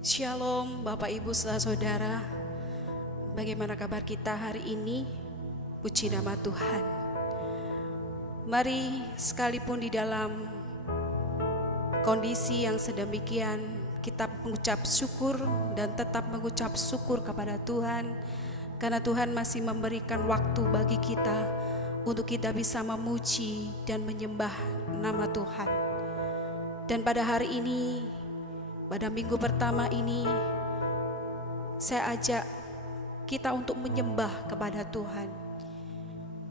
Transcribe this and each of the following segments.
Shalom Bapak Ibu Saudara, bagaimana kabar kita hari ini? Puji nama Tuhan. Mari sekalipun di dalam kondisi yang sedemikian, kita mengucap syukur dan tetap mengucap syukur kepada Tuhan, karena Tuhan masih memberikan waktu bagi kita untuk kita bisa memuji dan menyembah nama Tuhan. Dan pada hari ini, pada minggu pertama ini, saya ajak kita untuk menyembah kepada Tuhan.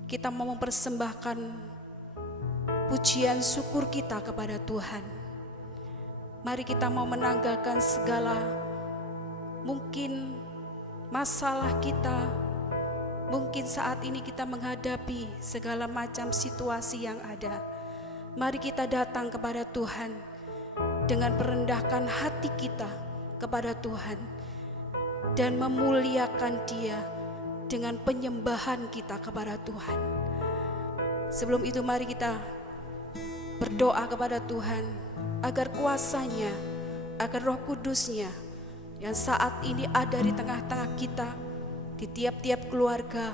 Kita mau mempersembahkan pujian syukur kita kepada Tuhan. Mari kita mau menanggalkan segala mungkin masalah kita. Mungkin saat ini kita menghadapi segala macam situasi yang ada. Mari kita datang kepada Tuhan dengan merendahkan hati kita kepada Tuhan dan memuliakan Dia dengan penyembahan kita kepada Tuhan. Sebelum itu mari kita berdoa kepada Tuhan agar kuasanya, agar Roh Kudusnya yang saat ini ada di tengah-tengah kita, di tiap-tiap keluarga,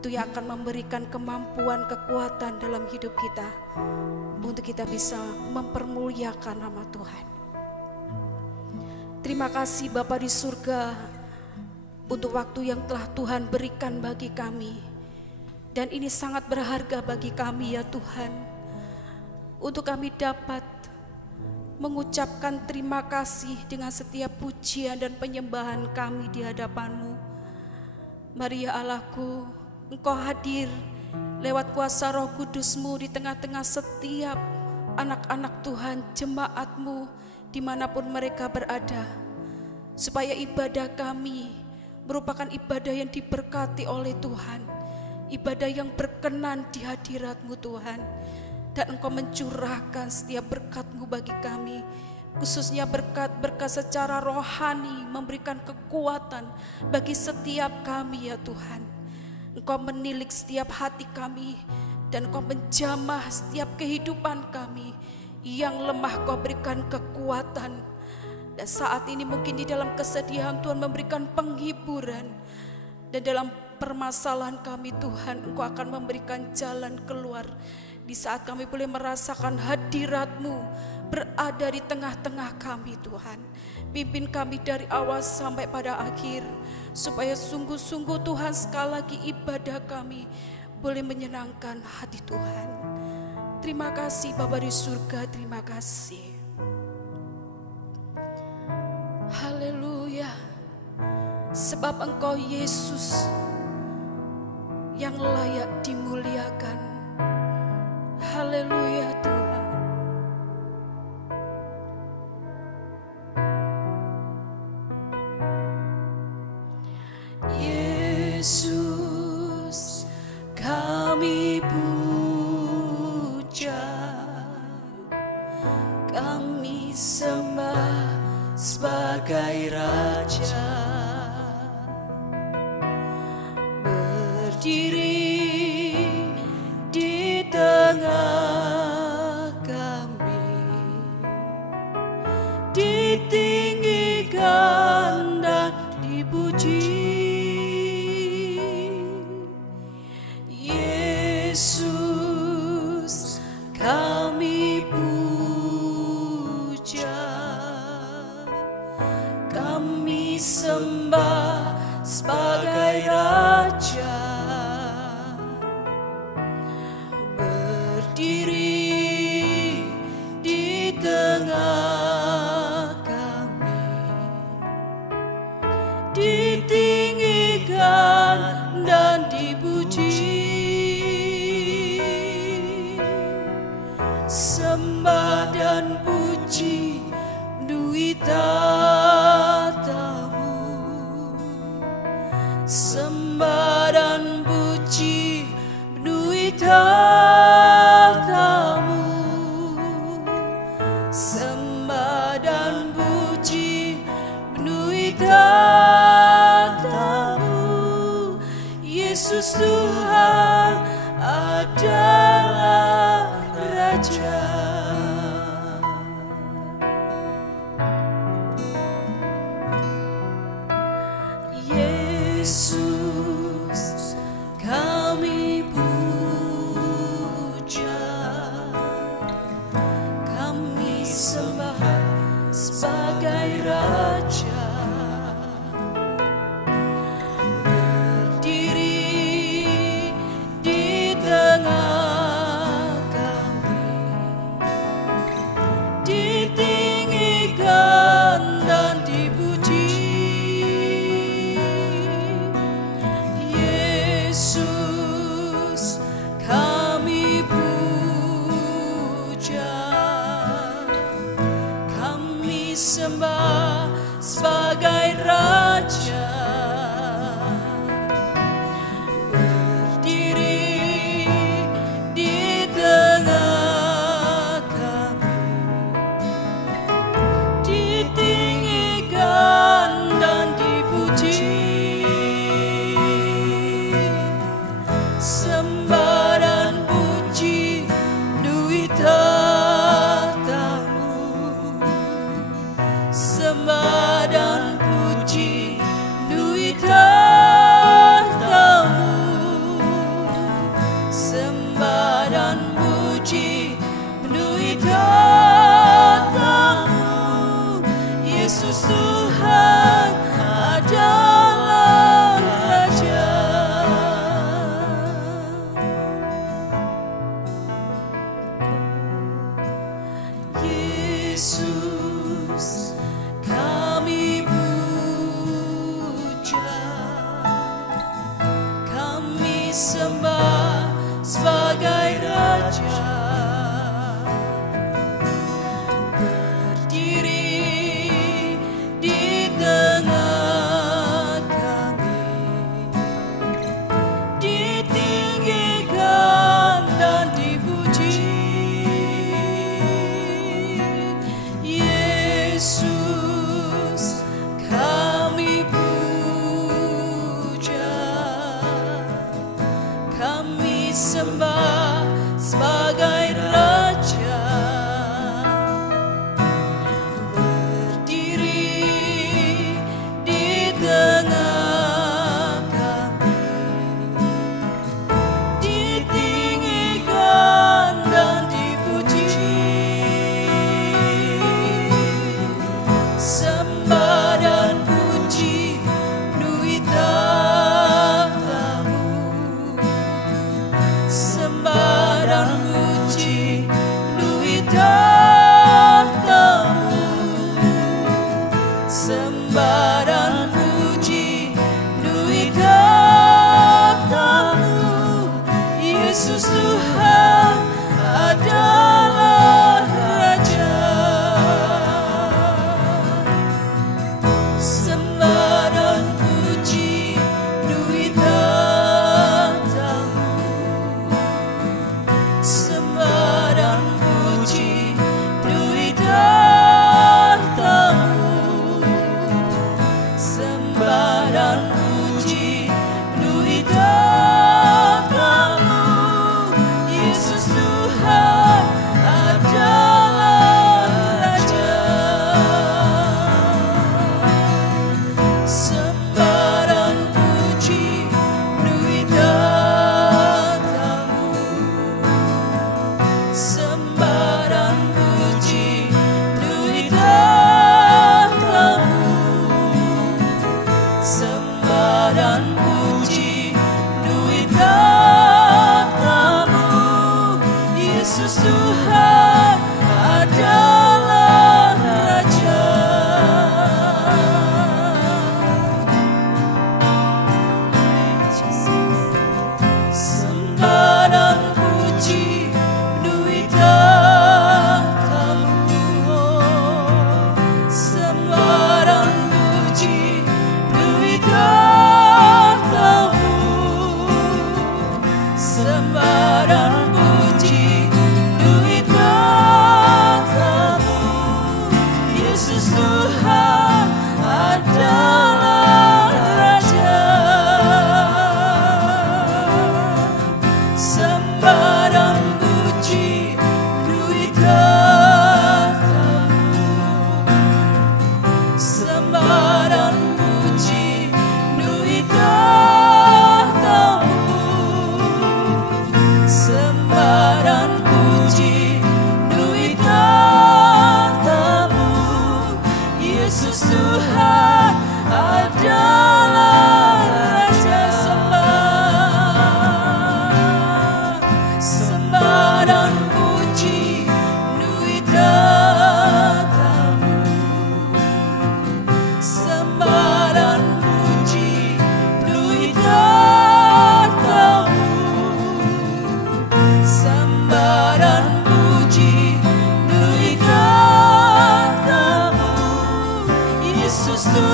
itu yang akan memberikan kemampuan, kekuatan dalam hidup kita untuk kita bisa mempermuliakan nama Tuhan. Terima kasih Bapa di surga untuk waktu yang telah Tuhan berikan bagi kami. Dan ini sangat berharga bagi kami ya Tuhan, untuk kami dapat mengucapkan terima kasih dengan setiap pujian dan penyembahan kami di hadapan-Mu. Mari ya Allahku, Engkau hadir lewat kuasa Roh Kudus-Mu di tengah-tengah setiap anak-anak Tuhan, jemaat-Mu dimanapun mereka berada, supaya ibadah kami merupakan ibadah yang diberkati oleh Tuhan, ibadah yang berkenan di hadirat-Mu Tuhan, dan Engkau mencurahkan setiap berkat-Mu bagi kami, khususnya berkat-berkat secara rohani, memberikan kekuatan bagi setiap kami ya Tuhan. Engkau menilik setiap hati kami dan Engkau menjamah setiap kehidupan kami yang lemah. Kau berikan kekuatan, dan saat ini mungkin di dalam kesedihan Tuhan memberikan penghiburan, dan dalam permasalahan kami Tuhan Engkau akan memberikan jalan keluar. Di saat kami boleh merasakan hadirat-Mu berada di tengah-tengah kami Tuhan, pimpin kami dari awal sampai pada akhir, supaya sungguh-sungguh Tuhan sekali lagi ibadah kami boleh menyenangkan hati Tuhan. Terima kasih Bapa di surga, terima kasih. Haleluya. Sebab Engkau Yesus yang layak dimuliakan. Haleluya Tuhan. Yesus kami puja, kami sembah sebagai Raja, berdiri di tengah kami, ditinggikan dan dipuji. Yesus kami puja, kami sembah sebagai Raja, berdiri di tengah kami, ditinggikan dan dipuji. Sembah dan puji duit tatamu, sembah dan puji duit tatamu, sembah dan puji duit tatamu. Yesus Tuhan adalah Raja. kami sembah sebagai Raja. Berdiri di tengah kami, ditinggikan dan dipuji. Sembah dan puji menuhi tahta-Mu. Sembah dan puji menuhi tahta-Mu. Sembah dan puji menuhi tahta-Mu. Yesus Tuhan adalah Raja. Yesus kami puja, kami sembah sebagai Raja. Berdiri di tengah kami, ditinggikan dan dipuji.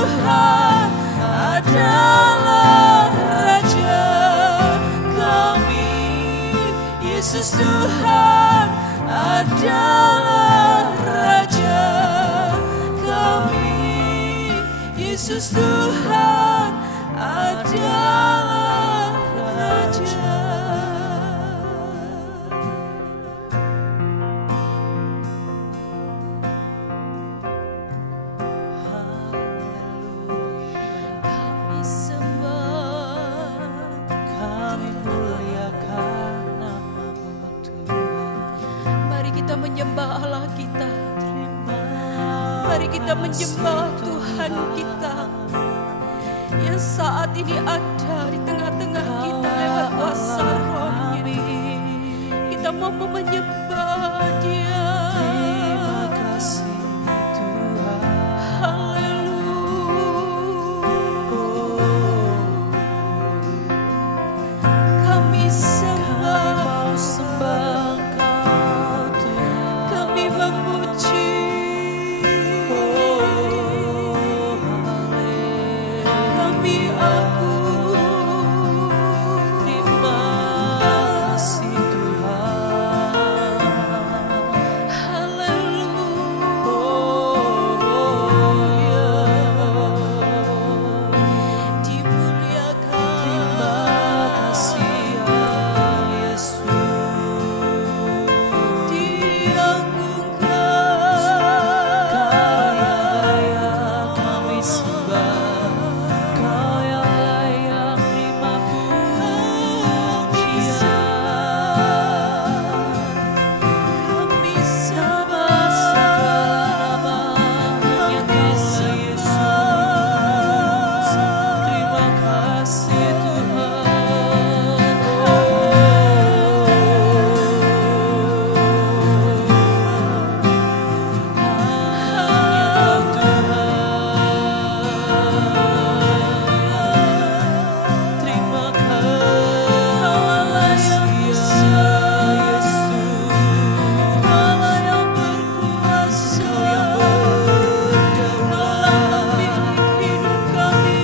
Tuhan adalah Raja kami. Yesus Tuhan adalah Raja kami. Yesus Tuhan adalah Raja. Kami sembah, kami muliakan nama-Mu Tuhan. Mari kita menyembah Allah kita. Mari kita menyembah Tuhan kita yang saat ini ada di tengah-tengah kita lewat kuasa Roh-Nya. Kita mau menyembah Dia. Terima kasih Tuhan. Kami sembah, Sembah Engkau Tuhan. kami memuji. Kami agung. Terima kasih Tuhan. Dimuliakan. Terima kasih ya Yesus. Diagungkan. Kau yang layak kami sembah, Kau yang layak terima pujian. Kami Nama segala nama yang kasih Yesus. Terima kasih Tuhan. Hanya Tuhan. Terima kasih ya Yesus. Allah yang berkuasa, Allah pemilik hidup kami.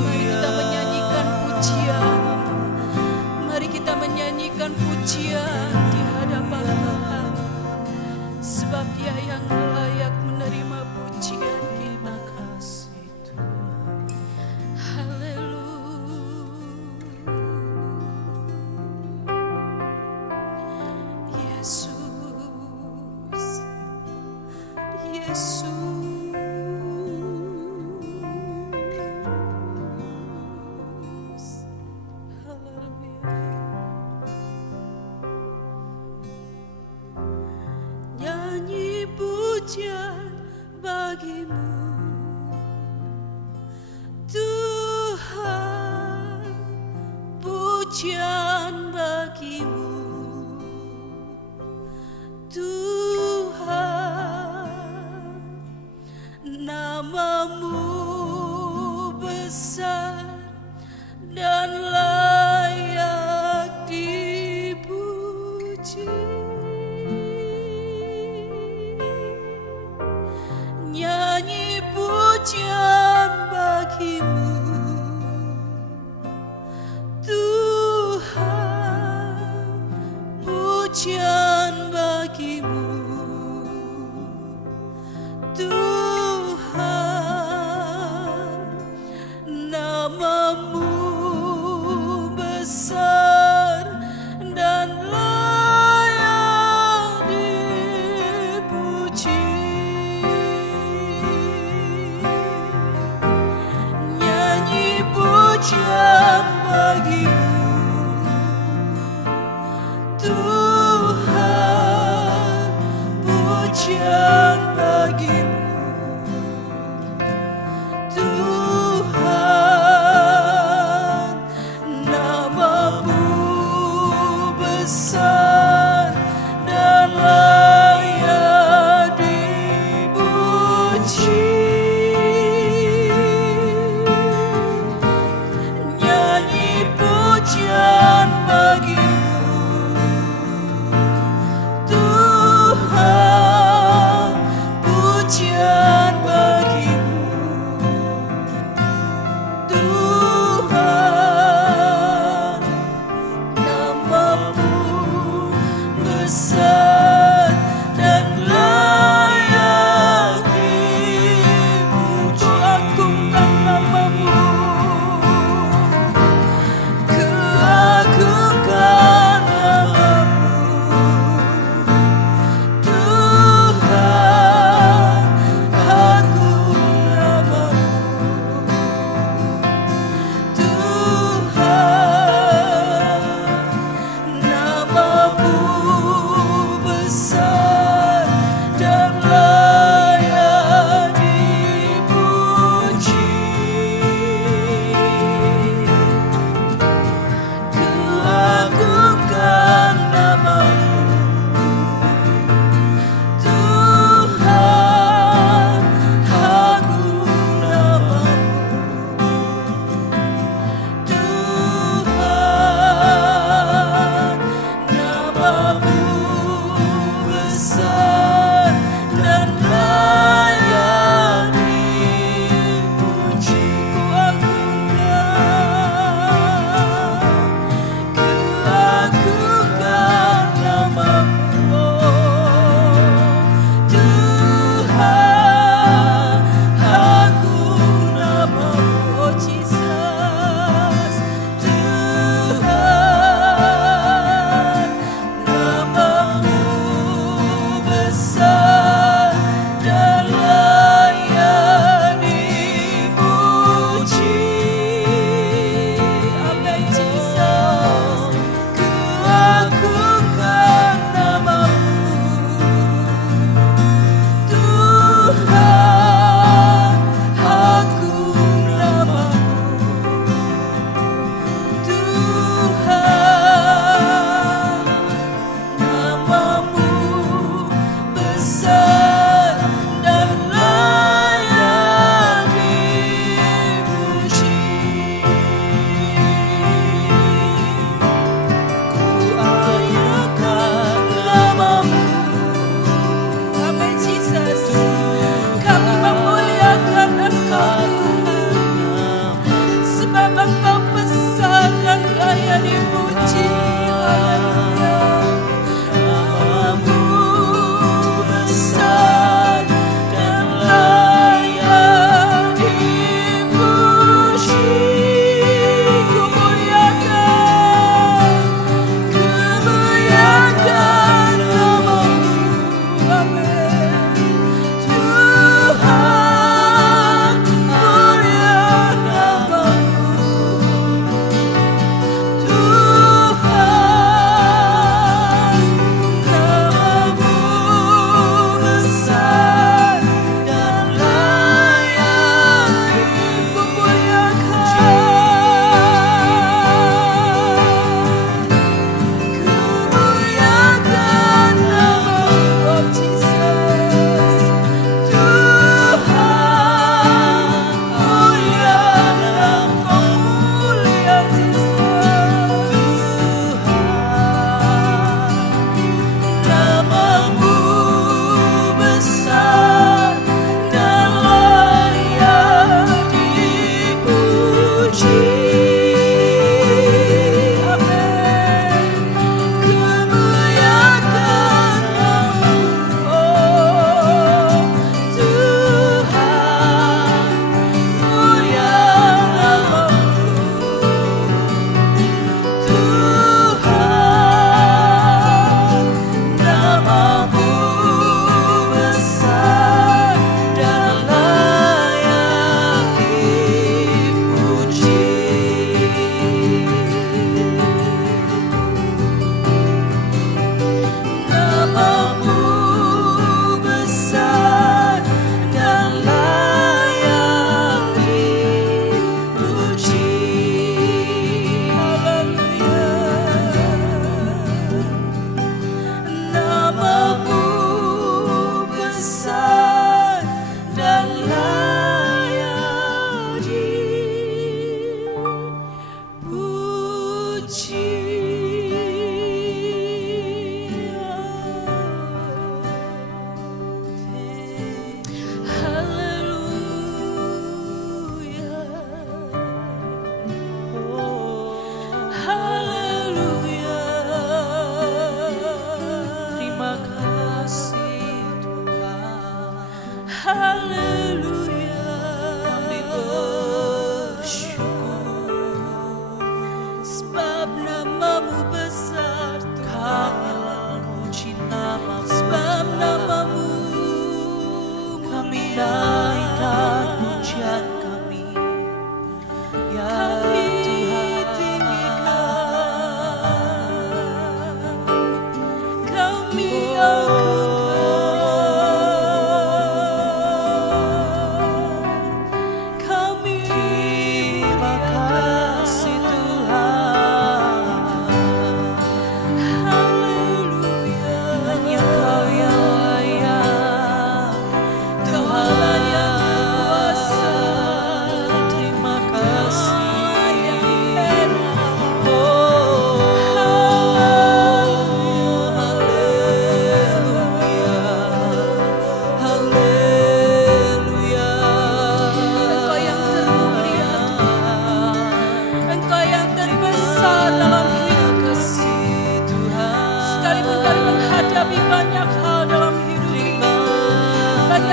Mari kita menyanyikan pujian. Mari kita menyanyikan pujian di hadapan Tuhan. Sebab Dia yang layak menerima pujian kita. Haleluya. Yesus. Yesus. Haleluya. Nyanyi pujian bagi-Mu Tuhan, pujian bagi-Mu Tuhan. Nama-Mu besar dan layak dipuji. Nyanyi pujian bagi-Mu Tuhan, pujian bagi-Mu Tuhan. Nama-Mu besar dan layak dipuji. Nyanyi pujian bagi-Mu Tuhan, besar dan layak dipuji. Agungkan namamu, Keagungkan namamu, Tuhan, agung namamu, Tuhan, namamu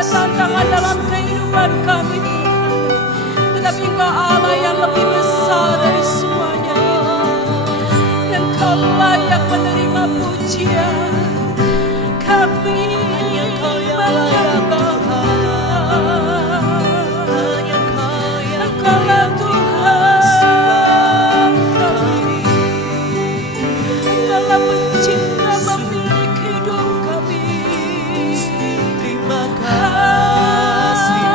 tantangan dalam kehidupan kami Tuhan, tetapi Engkau Allah yang lebih besar dari semuanya itu, dan Kau layak menerima pujian. Kami menyembah Engkaulah Tuhan kami, Engkaulah pencipta pemilik hidup kami. Terima kasih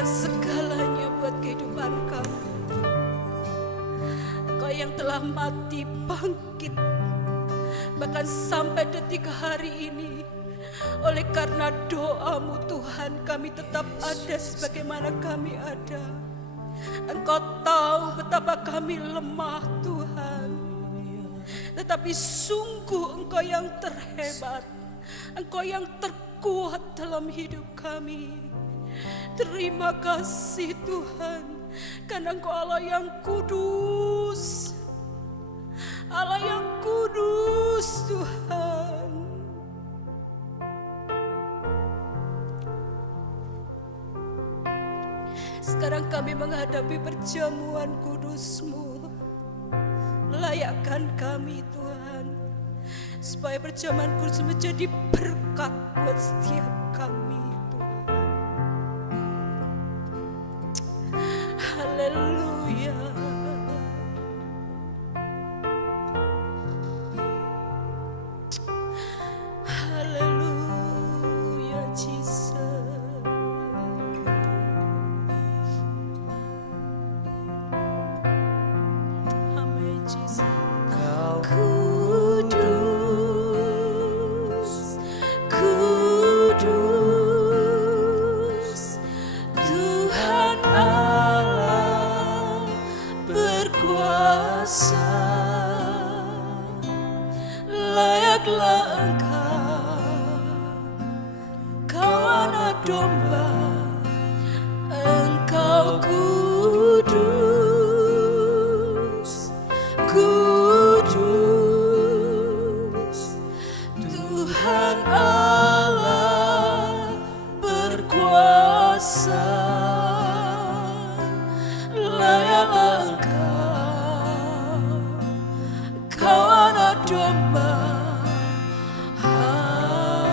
segalanya buat kehidupan kami. Engkau yang telah mati bangkit bahkan sampai detik hari ini. Oleh karena doa-Mu Tuhan, kami tetap ada sebagaimana kami ada. Engkau tahu betapa kami lemah Tuhan, tetapi sungguh Engkau yang terhebat, Engkau yang terkuat dalam hidup kami. Terima kasih Tuhan, karena Engkau Allah yang kudus, Allah yang kudus Tuhan. Sekarang kami menghadapi perjamuan kudus-Mu. Layakkan kami Tuhan, supaya perjamuan kudus menjadi berkat buat setiap kami. Haleluya. Haleluya Jesus. Amin Jesus. Kau kudus, kudus, Tuhan Allah berkuasa. Layaklah Engkau, Kau Anak Domba, Engkau kudus, kudus, Tuhan Allah berkuasa. Layaklah Engkau, Kau Anak Domba. Amin.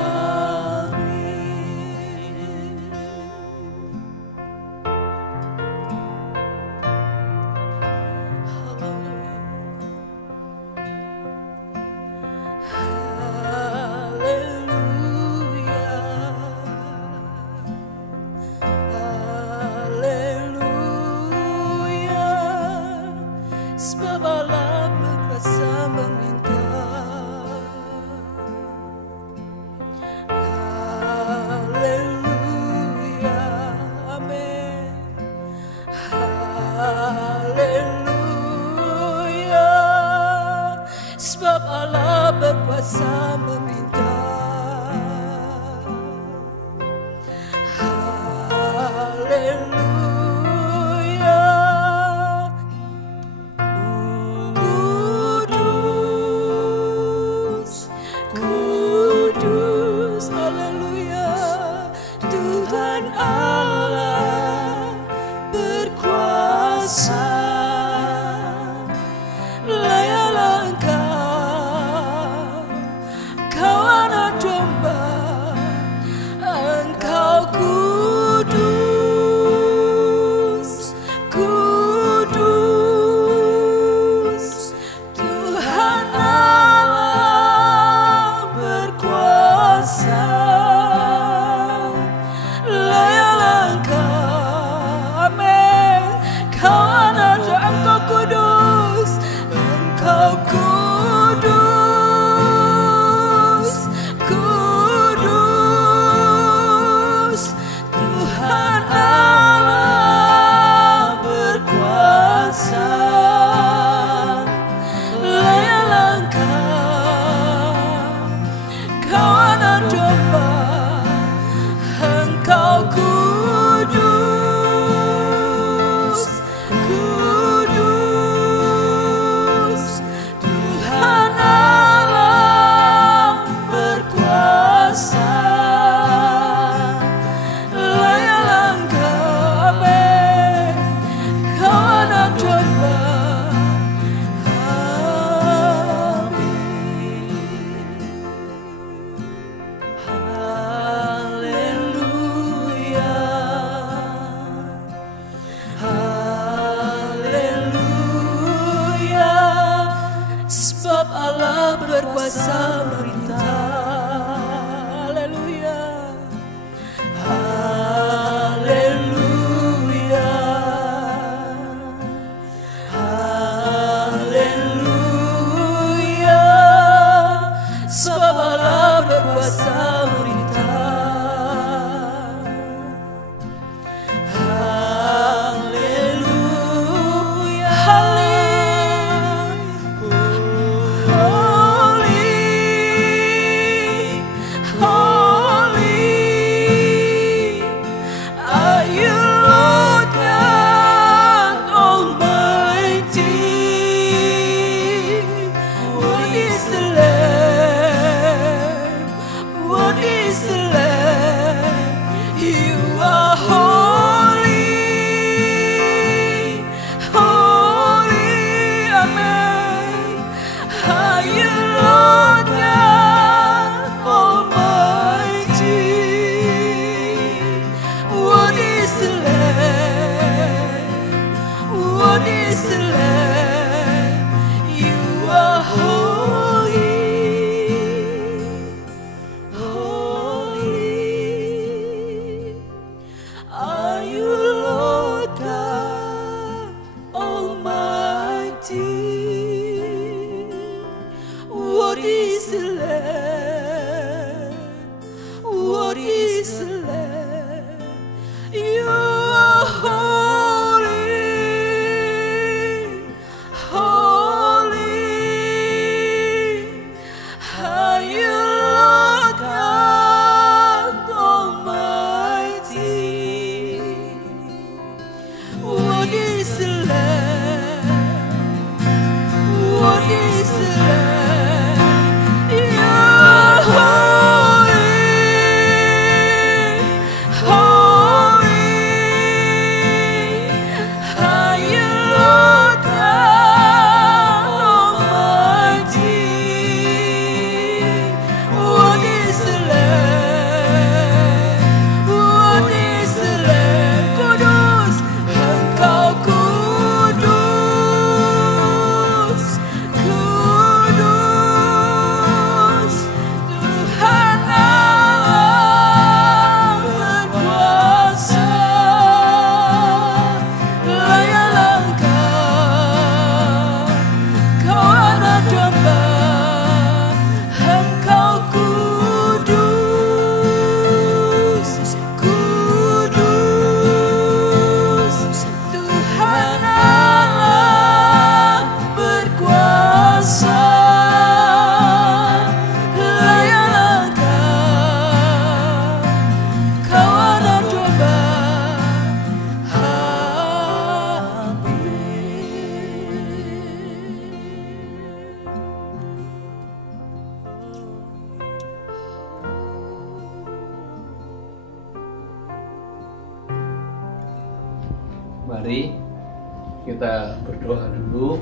Allah berkuasa meminta. Haleluya. Kudus, kudus, haleluya. Tuhan Allah berkuasa. Layalah Engkau, Kau anak domba, Engkau kudus, kudus. Tuhan Allah berkuasa. Layalah Engkau, amin. Kau anak domba, Engkau kudus, Engkau kudus, kudus. Tuhan Allah berkuasa. Layalah Engkau, Kau anak domba, Engkau kudus, kudus. Tuhan Allah berkuasa. Layalah Engkau, amin. Kau anak domba, amin. Haleluya, haleluya. Sebab Allah berkuasa memerintah. Haleluya, haleluya, haleluya. Sebab Allah berkuasa memerintah. Haleluya, haleluya. Holy, Mari kita berdoa dulu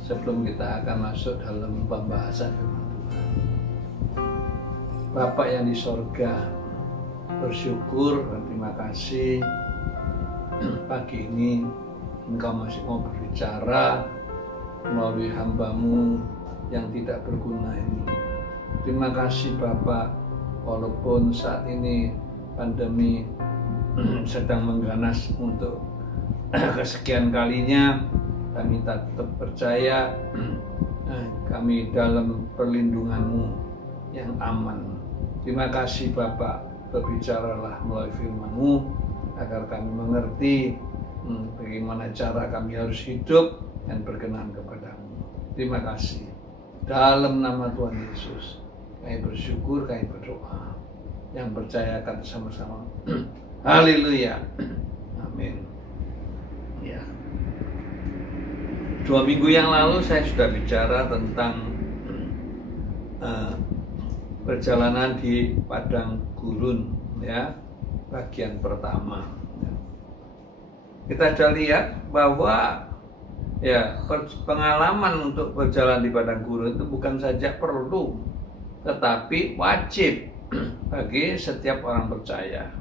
sebelum kita akan masuk dalam pembahasan firman Tuhan. Bapa yang di sorga, bersyukur dan terima kasih pagi ini Engkau masih mau berbicara melalui hamba-Mu yang tidak berguna ini. Terima kasih Bapak, walaupun saat ini pandemi sedang mengganas untuk kesekian kalinya, kami tetap percaya kami dalam perlindungan-Mu yang aman. Terima kasih Bapak, berbicaralah melalui firman-Mu agar kami mengerti bagaimana cara kami harus hidup dan berkenan kepada-Mu. Terima kasih. Dalam nama Tuhan Yesus, kami bersyukur, kami berdoa. Yang percaya kata sama-sama. Haleluya. Amin. Ya. 2 minggu yang lalu saya sudah bicara tentang perjalanan di padang gurun, ya, bagian pertama. Kita sudah lihat bahwa ya pengalaman untuk berjalan di padang gurun itu bukan saja perlu, tetapi wajib bagi setiap orang percaya.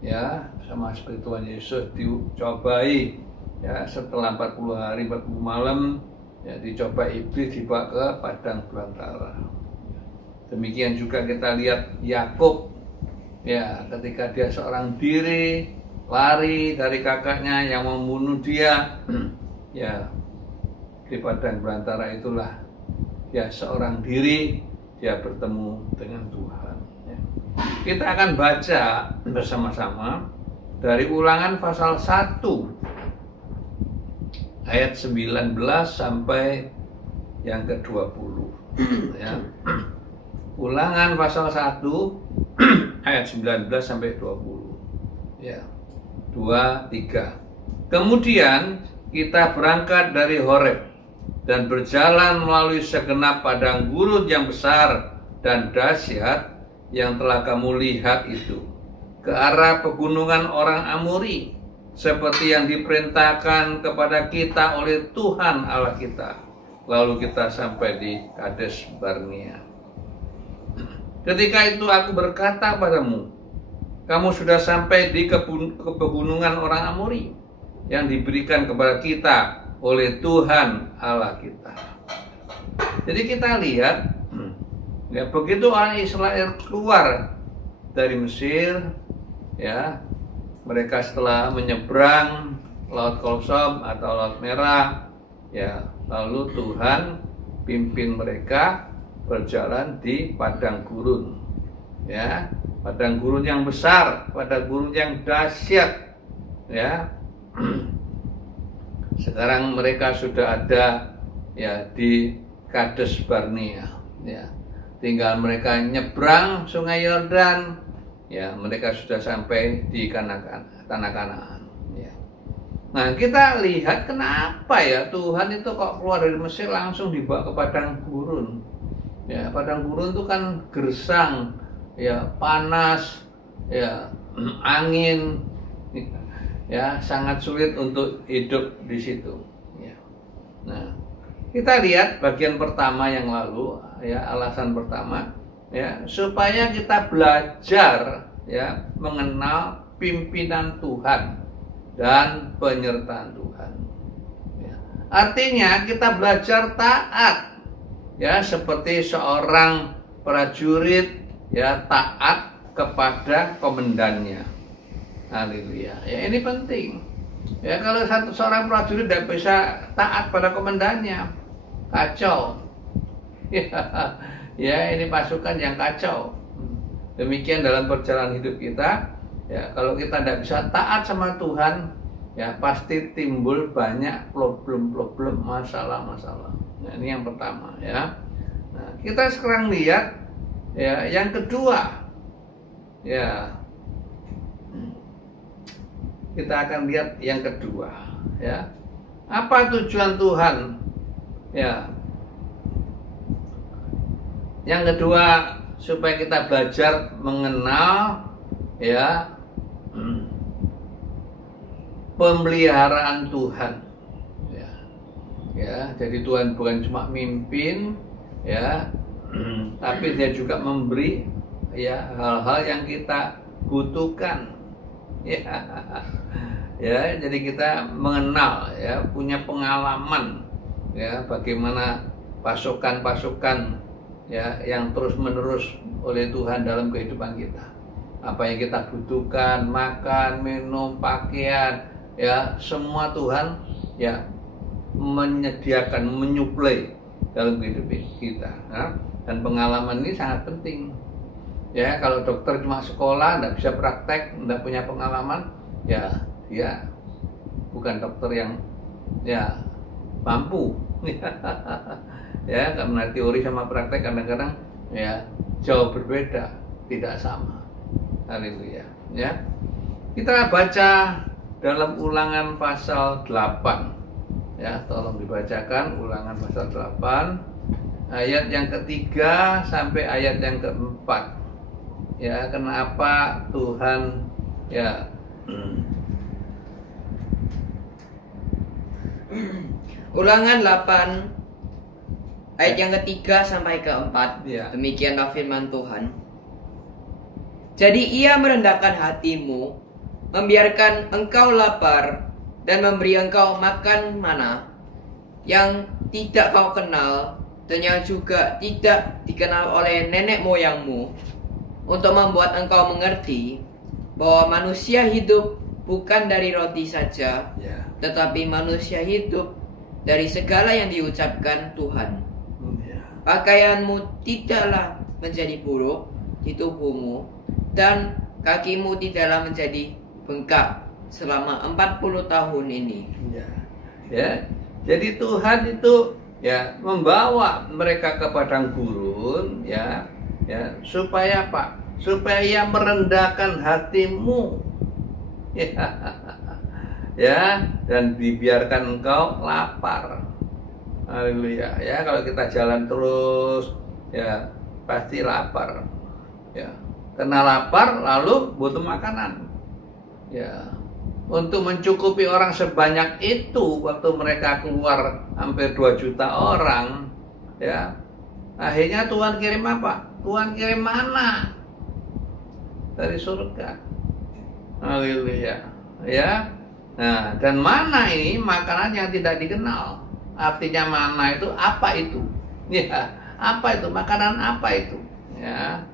Ya, sama seperti Tuhan Yesus dicobai, ya, setelah 40 hari 40 malam, ya, dicoba iblis, dibawa ke padang belantara. Demikian juga kita lihat Yakub, ya, ketika dia seorang diri lari dari kakaknya yang membunuh dia, ya, di padang belantara itulah dia seorang diri, dia bertemu dengan Tuhan. Ya. Kita akan baca bersama-sama dari Ulangan pasal 1 ayat 19 sampai yang ke-20. Ya. Ulangan pasal 1 ayat 19 sampai 20. Ya. 2, 3. Kemudian kita berangkat dari Horeb dan berjalan melalui segenap padang gurun yang besar dan dahsyat yang telah kamu lihat itu, ke arah pegunungan orang Amori, seperti yang diperintahkan kepada kita oleh Tuhan Allah kita. Lalu kita sampai di Kades Barnea. Ketika itu aku berkata padamu, kamu sudah sampai di pegunungan orang Amori yang diberikan kepada kita oleh Tuhan Allah kita. Jadi kita lihat, ya, begitu orang Israel keluar dari Mesir, ya, mereka setelah menyeberang Laut Kolsom atau Laut Merah, ya, lalu Tuhan pimpin mereka berjalan di padang gurun, ya, padang gurun yang besar, padang gurun yang dahsyat, ya. Sekarang mereka sudah ada, ya, di Kades Barnea, ya. Tinggal mereka nyebrang Sungai Yordan, ya, mereka sudah sampai di tanah Kanaan. Ya. Nah, kita lihat kenapa ya Tuhan itu kok keluar dari Mesir langsung dibawa ke padang gurun. Ya, padang gurun itu kan gersang, ya, panas, ya, angin, ya, sangat sulit untuk hidup di situ. Ya. Nah, kita lihat bagian pertama yang lalu, ya, alasan pertama, ya, supaya kita belajar, ya, mengenal pimpinan Tuhan dan penyertaan Tuhan. Ya. Artinya kita belajar taat, ya, seperti seorang prajurit, ya, taat kepada komandannya. Haleluya. Ya, ini penting. Ya, kalau seorang prajurit tidak bisa taat pada komandannya, kacau. Ya, ini pasukan yang kacau. Demikian dalam perjalanan hidup kita, ya, kalau kita tidak bisa taat sama Tuhan, ya, pasti timbul banyak problem-problem, masalah-masalah. Nah, ini yang pertama, ya. Nah, kita sekarang lihat, ya, yang kedua, ya, kita akan lihat yang kedua, ya. Apa tujuan Tuhan? Ya. Yang kedua, supaya kita belajar mengenal, ya, pemeliharaan Tuhan. Ya, jadi Tuhan bukan cuma mimpin, ya, tapi Dia juga memberi, ya, hal-hal yang kita butuhkan. Ya, jadi kita mengenal, ya, punya pengalaman, ya, bagaimana pasukan-pasukan, ya, yang terus-menerus oleh Tuhan dalam kehidupan kita. Apa yang kita butuhkan, makan, minum, pakaian, ya, semua Tuhan, ya, menyediakan, menyuplai dalam kehidupan kita. Ya. Dan pengalaman ini sangat penting. Ya, kalau dokter cuma sekolah, tidak bisa praktek, tidak punya pengalaman, ya, dia bukan dokter yang, ya, mampu. Ya, karena teori sama praktek kadang-kadang, ya, jauh berbeda, tidak sama. Haleluya. Ya, kita baca dalam Ulangan pasal 8. Ya, tolong dibacakan Ulangan pasal 8 ayat yang ketiga sampai ayat yang keempat. Ya, kenapa Tuhan, ya, Ulangan 8 ayat yang ketiga sampai keempat. Ya. Demikianlah firman Tuhan. Jadi Ia merendahkan hatimu, membiarkan engkau lapar, dan memberi engkau makan mana yang tidak kau kenal dan yang juga tidak dikenal oleh nenek moyangmu, untuk membuat engkau mengerti bahwa manusia hidup bukan dari roti saja, tetapi manusia hidup dari segala yang diucapkan Tuhan. Pakaianmu tidaklah menjadi buruk di tubuhmu, dan kakimu tidaklah menjadi bengkak selama 40 tahun ini. Ya. Jadi Tuhan itu, ya, membawa mereka ke padang gurun, ya, supaya apa? Supaya Ia merendahkan hatimu. Ya, dan dibiarkan engkau lapar. Haleluya. Ya, kalau kita jalan terus, ya, pasti lapar. Ya. Karena lapar lalu butuh makanan. Ya. Untuk mencukupi orang sebanyak itu, waktu mereka keluar hampir 2 juta orang, ya, akhirnya Tuhan kirim apa? Tuhan kirim mana? Dari surga. Haleluya. Ya. Nah, dan mana ini makanan yang tidak dikenal. Artinya mana itu, apa itu? Ya, apa itu? Makanan apa itu? Ya.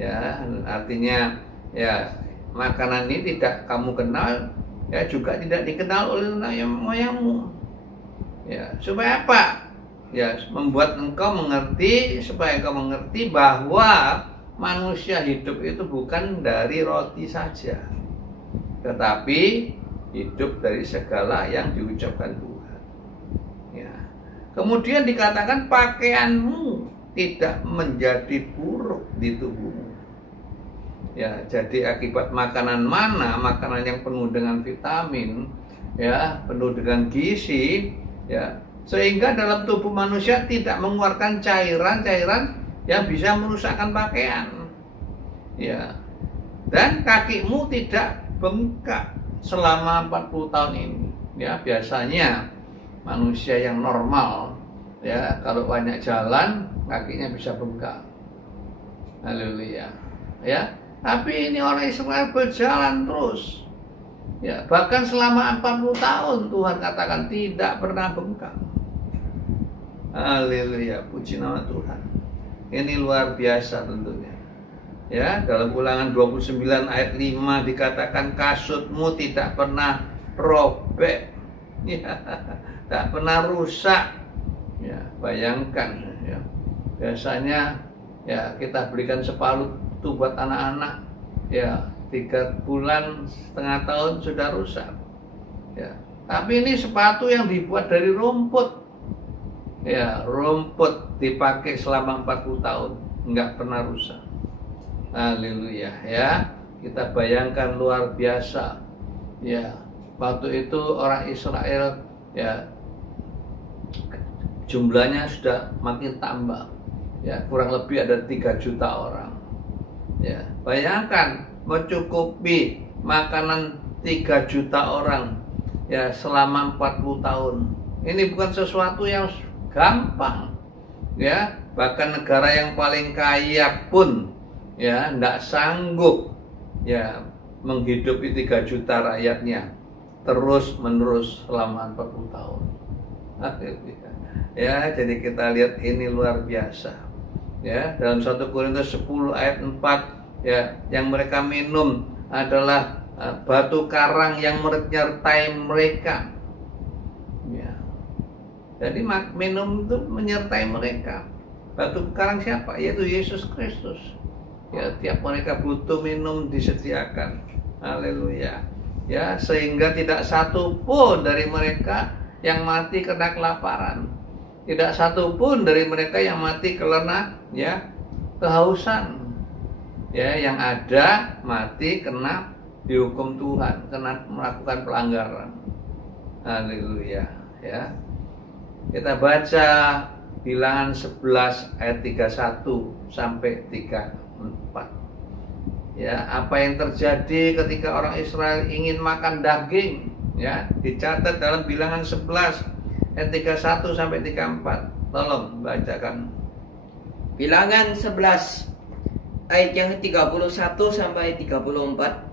Ya, artinya, ya, makanan ini tidak kamu kenal, ya, juga tidak dikenal oleh nenek moyangmu. Ya, supaya apa? Ya, membuat engkau mengerti, supaya engkau mengerti bahwa manusia hidup itu bukan dari roti saja, tetapi hidup dari segala yang diucapkan Tuhan. Ya. Kemudian dikatakan pakaianmu tidak menjadi buruk di tubuhmu. Ya, jadi akibat makanan mana, makanan yang penuh dengan vitamin, ya, penuh dengan gizi, ya, sehingga dalam tubuh manusia tidak mengeluarkan cairan-cairan yang bisa merusakkan pakaian. Ya. Dan kakimu tidak bengkak selama 40 tahun ini. Ya, biasanya manusia yang normal, ya, kalau banyak jalan kakinya bisa bengkak. Haleluya. Ya. Tapi ini orang Israel berjalan terus. Ya, bahkan selama 40 tahun Tuhan katakan tidak pernah bengkak. Haleluya, puji nama Tuhan. Ini luar biasa tentunya. Ya, dalam Ulangan 29 ayat 5 dikatakan kasutmu tidak pernah robek. Ya, tak pernah rusak. Ya, bayangkan, ya. Biasanya, ya, kita belikan separuh itu buat anak-anak, ya, 3 bulan, setengah tahun sudah rusak. Ya, tapi ini sepatu yang dibuat dari rumput. Ya, rumput dipakai selama 40 tahun, nggak pernah rusak. Haleluya, ya. Kita bayangkan luar biasa. Ya, waktu itu orang Israel, ya, jumlahnya sudah makin tambah. Ya, kurang lebih ada 3 juta orang. Ya, bayangkan mencukupi makanan 3 juta orang ya selama 40 tahun. Ini bukan sesuatu yang gampang, ya. Bahkan negara yang paling kaya pun ya tidak sanggup ya menghidupi 3 juta rakyatnya terus menerus selama 40 tahun. Ya, jadi kita lihat ini luar biasa. Ya, dalam 1 Korintus 10 ayat 4 ya, yang mereka minum adalah batu karang yang menyertai mereka. Ya. Jadi minum itu menyertai mereka. Batu karang siapa? Yaitu Yesus Kristus. Ya, tiap mereka butuh minum disediakan. Haleluya. Ya, sehingga tidak satu pun dari mereka yang mati karena kelaparan. Tidak satu pun dari mereka yang mati karena ya kehausan. Ya, yang ada mati karena dihukum Tuhan, karena melakukan pelanggaran. Haleluya. Ya. Kita baca Bilangan 11 ayat 31 sampai 34. Ya, apa yang terjadi ketika orang Israel ingin makan daging? Ya, dicatat dalam Bilangan 11 ayat 31 sampai 34. Tolong bacakan. Bilangan 11 ayat yang 31 sampai 34.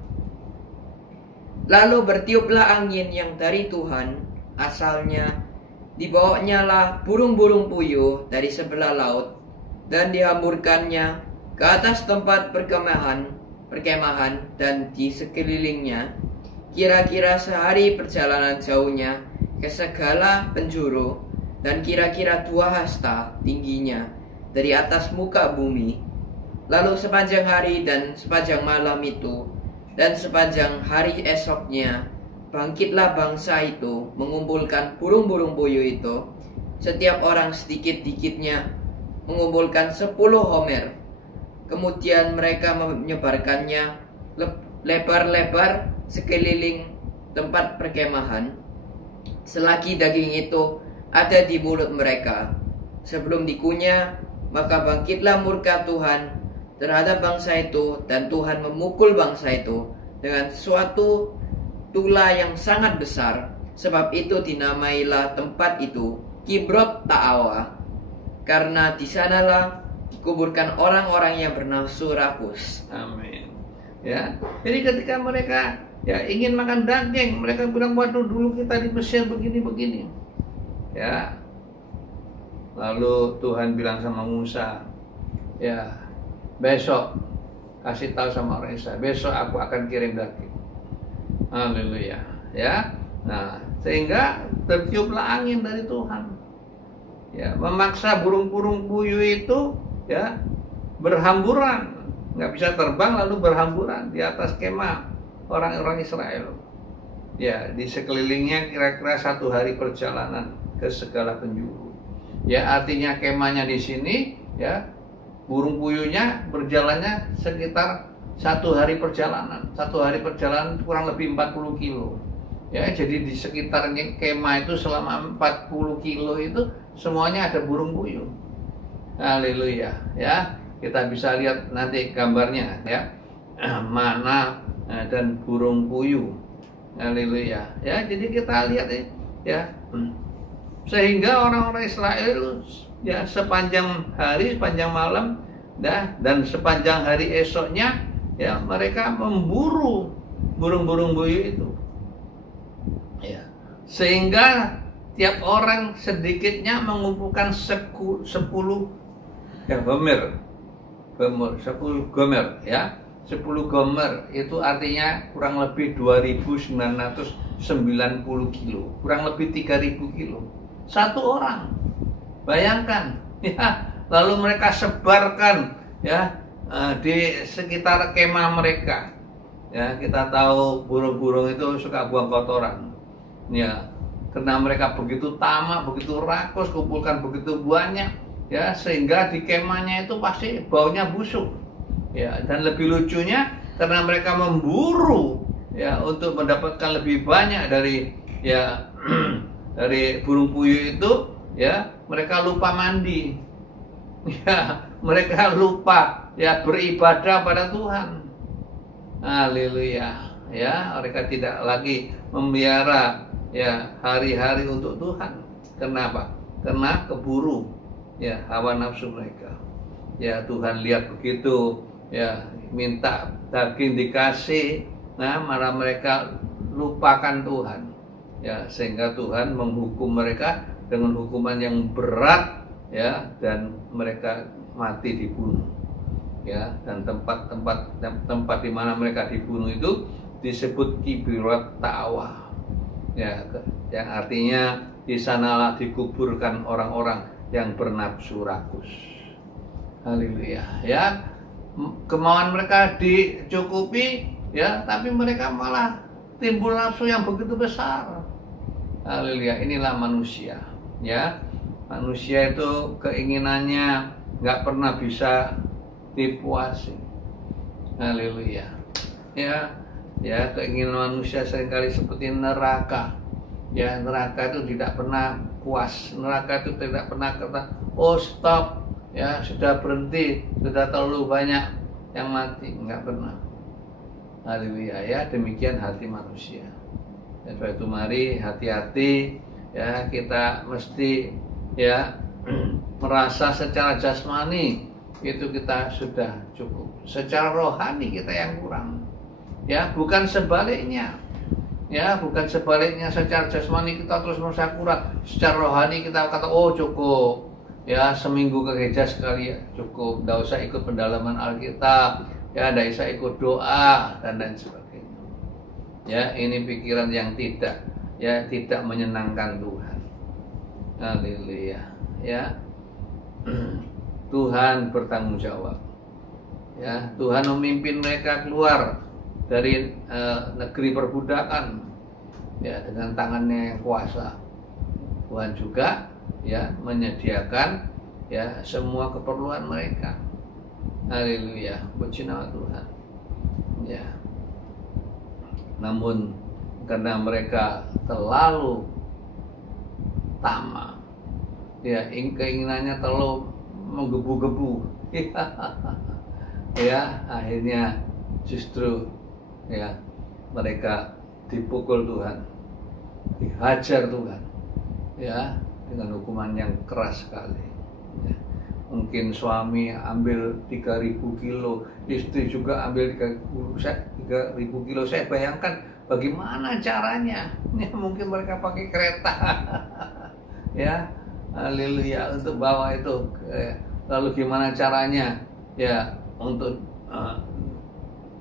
Lalu bertiuplah angin yang dari Tuhan, asalnya dibawanya lah burung-burung puyuh dari sebelah laut, dan dihamburkannya ke atas tempat perkemahan dan di sekelilingnya, kira-kira sehari perjalanan jauhnya ke segala penjuru, dan kira-kira 2 hasta tingginya dari atas muka bumi. Lalu sepanjang hari dan sepanjang malam itu, dan sepanjang hari esoknya, bangkitlah bangsa itu mengumpulkan burung-burung puyuh itu, setiap orang sedikit-dikitnya mengumpulkan 10 homer. Kemudian mereka menyebarkannya lebar-lebar sekeliling tempat perkemahan, selagi daging itu ada di mulut mereka. Sebelum dikunyah, maka bangkitlah murka Tuhan terhadap bangsa itu, dan Tuhan memukul bangsa itu dengan suatu tula yang sangat besar. Sebab itu dinamailah tempat itu Kibrot Ta'awa, karena di sanalah dikuburkan orang-orang yang bernafsu rakus. Amin. Ya, jadi ketika mereka ya ingin makan daging, mereka bilang, waduh, dulu kita di Mesir begini-begini. Ya. Lalu Tuhan bilang sama Musa, ya, besok kasih tahu sama orang Israel, besok aku akan kirim daging. Haleluya. Ya. Nah, sehingga tertiuplah angin dari Tuhan. Ya, memaksa burung-burung puyuh itu ya berhamburan, nggak bisa terbang, lalu berhamburan di atas kemah orang-orang Israel. Ya, di sekelilingnya kira-kira 1 hari perjalanan ke segala penjuru. Ya, artinya kemahnya di sini, ya, burung puyuhnya berjalannya sekitar 1 hari perjalanan. 1 hari perjalanan kurang lebih 40 kilo. Ya, jadi di sekitarnya kemah itu selama 40 kilo itu semuanya ada burung puyuh. Haleluya. Ya, kita bisa lihat nanti gambarnya, ya, mana dan burung puyuh. Haleluya. Ya, jadi kita lihat ya, sehingga orang-orang Israel ya sepanjang hari, sepanjang malam, dan sepanjang hari esoknya ya mereka memburu burung-burung puyuh itu. Ya, sehingga tiap orang sedikitnya mengumpulkan 10 gomer, 10 gomer, ya, 10 gomer itu artinya kurang lebih 2.990 kilo, kurang lebih 3.000 kilo, 1 orang. Bayangkan, ya. Lalu mereka sebarkan, ya, di sekitar kemah mereka. Ya, kita tahu burung-burung itu suka buang kotoran. Ya, karena mereka begitu tamak, begitu rakus, kumpulkan begitu banyak, ya, sehingga di kemahnya itu pasti baunya busuk. Ya, dan lebih lucunya karena mereka memburu, ya, untuk mendapatkan lebih banyak dari, ya, dari burung puyuh itu, ya, mereka lupa mandi. Ya, mereka lupa, ya, beribadah pada Tuhan. Haleluya. Ya, mereka tidak lagi memelihara, ya hari-hari untuk Tuhan. Kenapa? Karena keburu ya hawa nafsu mereka. Ya Tuhan lihat begitu, ya minta daging dikasih, nah malah mereka lupakan Tuhan. Ya sehingga Tuhan menghukum mereka dengan hukuman yang berat, ya, dan mereka mati dibunuh. Ya, dan tempat di mana mereka dibunuh itu disebut Kibirat Ta'wa. Ya, yang artinya di sanalah dikuburkan orang-orang yang bernafsu rakus. Haleluya. Ya, kemauan mereka dicukupi, ya, tapi mereka malah timbul nafsu yang begitu besar. Haleluya. Inilah manusia. Ya, manusia itu keinginannya nggak pernah bisa dipuasi. Haleluya. Ya, keinginan manusia seringkali seperti neraka. Ya, neraka itu tidak pernah puas. Neraka itu tidak pernah kata, oh stop, ya sudah berhenti, sudah terlalu banyak yang mati. Enggak pernah. Haleluya. Ya, demikian hati manusia. Ya, sebab itu mari hati-hati, ya, kita mesti ya merasa secara jasmani itu kita sudah cukup. Secara rohani kita yang kurang. Ya, bukan sebaliknya. Ya, bukan sebaliknya, secara jasmani kita terus merasa kurang. Secara rohani kita kata, oh cukup. Ya, seminggu ke gereja sekali ya, cukup. Tidak usah ikut pendalaman Alkitab. Ya, tidak usah ikut doa dan lain sebagainya. Ya, ini pikiran yang tidak menyenangkan Tuhan. Haleluya. Ya. Tuhan bertanggung jawab. Ya, Tuhan memimpin mereka keluar dari negeri perbudakan, ya, dengan tangannya yang kuasa. Tuhan juga ya menyediakan ya semua keperluan mereka. Haleluya, puji nama Tuhan. Ya. Namun karena mereka terlalu tamak, ya, keinginannya terlalu menggebu-gebu, ya, akhirnya justru ya mereka dipukul Tuhan, dihajar Tuhan, ya, dengan hukuman yang keras sekali. Ya. Mungkin suami ambil 3.000 kilo, istri juga ambil 3.000 kilo. Saya bayangkan bagaimana caranya. Ya, mungkin mereka pakai kereta, ya, haleluya, untuk bawa itu. Lalu gimana caranya? Ya, untuk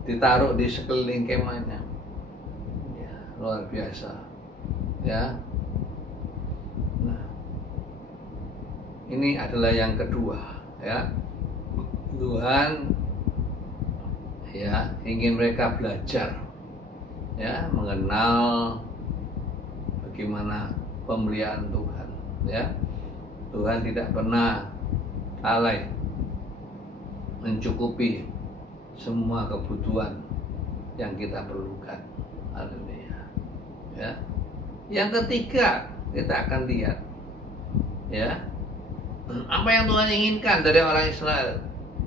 ditaruh di sekeliling kemahnya. Ya, luar biasa. Ya. Nah, ini adalah yang kedua, ya. Tuhan ya ingin mereka belajar, ya, mengenal bagaimana pemeliharaan Tuhan, ya. Tuhan tidak pernah lalai mencukupi semua kebutuhan yang kita perlukan. Haleluya. Ya. Yang ketiga, kita akan lihat, ya, apa yang Tuhan inginkan dari orang Israel,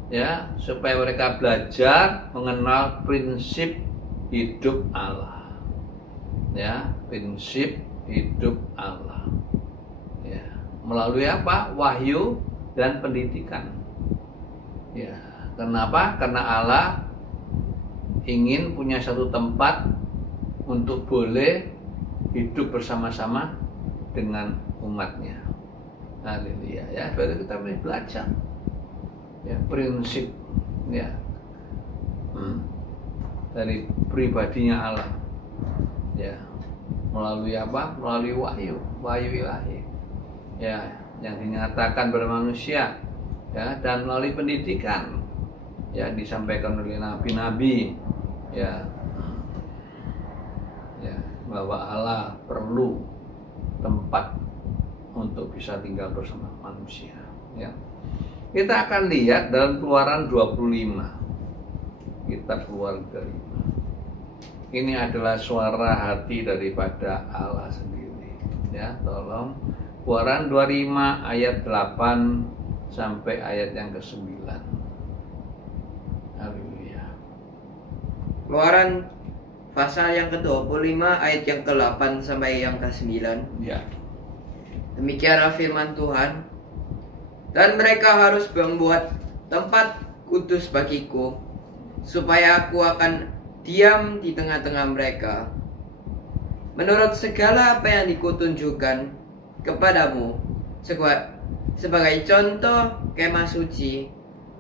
ya, supaya mereka belajar mengenal prinsip hidup Allah, ya, prinsip hidup Allah, ya, melalui apa? Wahyu dan pendidikan. Ya, kenapa? Karena Allah ingin punya satu tempat untuk boleh hidup bersama-sama dengan umatnya. Haleluya. Ya, berarti kita boleh belajar, ya, prinsip, ya, dari pribadinya Allah, ya, melalui apa? Melalui wahyu ilahi, ya, yang dinyatakan pada manusia, ya, dan melalui pendidikan, ya, disampaikan oleh nabi-nabi, ya, ya, bahwa Allah perlu tempat untuk bisa tinggal bersama manusia, ya. Kita akan lihat dalam Keluaran 25, kitab Keluarga 5. Ini adalah suara hati daripada Allah sendiri, ya. Tolong, Keluaran 25 ayat 8 sampai ayat yang ke-9. Haleluya. Keluaran pasal yang ke-25 ayat yang ke-8 sampai yang ke-9. Ya. Demikianlah firman Tuhan. Dan mereka harus membuat tempat kudus bagiku, supaya aku akan diam di tengah-tengah mereka. Menurut segala apa yang dikutunjukkan kepadamu, sebagai contoh kemah suci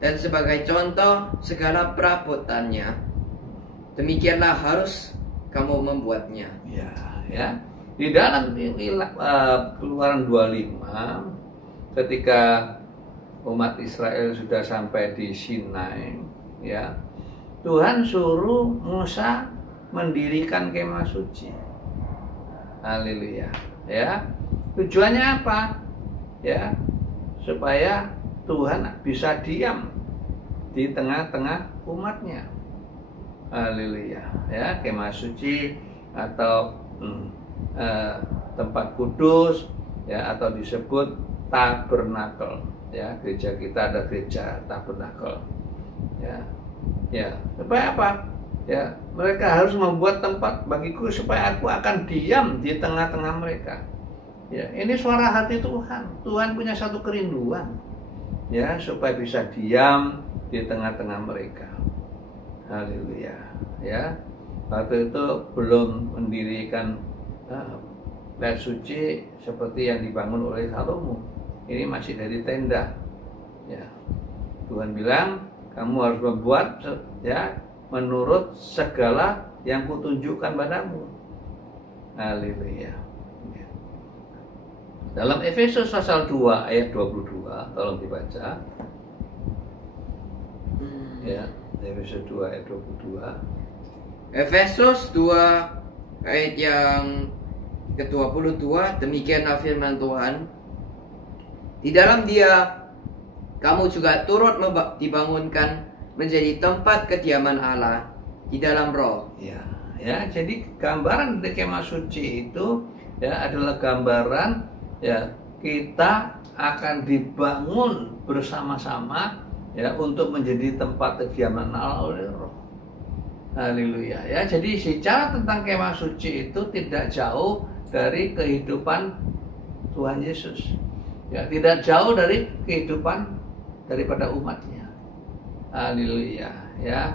dan sebagai contoh segala perabotannya, demikianlah harus kamu membuatnya. Ya, ya. Di dalam Keluaran 25, ketika umat Israel sudah sampai di Sinai, ya, Tuhan suruh Musa mendirikan kemah suci. Haleluya, ya. Tujuannya apa? Ya, supaya Tuhan bisa diam di tengah-tengah umatnya. Haleluya, ya. Kemah suci atau tempat kudus, ya, atau disebut tabernakel. Ya, gereja kita ada gereja tabernakel. Ya, ya. Supaya apa? Ya, mereka harus membuat tempat bagiku supaya aku akan diam di tengah-tengah mereka. Ya, ini suara hati Tuhan. Tuhan punya satu kerinduan, ya, supaya bisa diam di tengah-tengah mereka. Haleluya, ya. Waktu itu belum mendirikan bait suci seperti yang dibangun oleh Salomo. Ini masih dari tenda. Ya. Tuhan bilang, kamu harus membuat, ya, menurut segala yang kutunjukkan padamu. Haleluya. Ya. Dalam Efesus pasal 2 ayat 22, tolong dibaca. Ya, Efesus 2 ayat 22. Efesus 2 ayat yang ke-22, demikianlah firman Tuhan. Di dalam Dia kamu juga turut dibangunkan menjadi tempat kediaman Allah di dalam Roh. Ya, ya. Jadi gambaran dari kemah suci itu, ya, adalah gambaran, ya, kita akan dibangun bersama-sama, ya, untuk menjadi tempat kediaman Allah oleh Roh. Haleluya, ya. Jadi secara tentang kemah suci itu tidak jauh dari kehidupan Tuhan Yesus. Ya, tidak jauh dari kehidupan daripada umatnya. Haleluya, ya.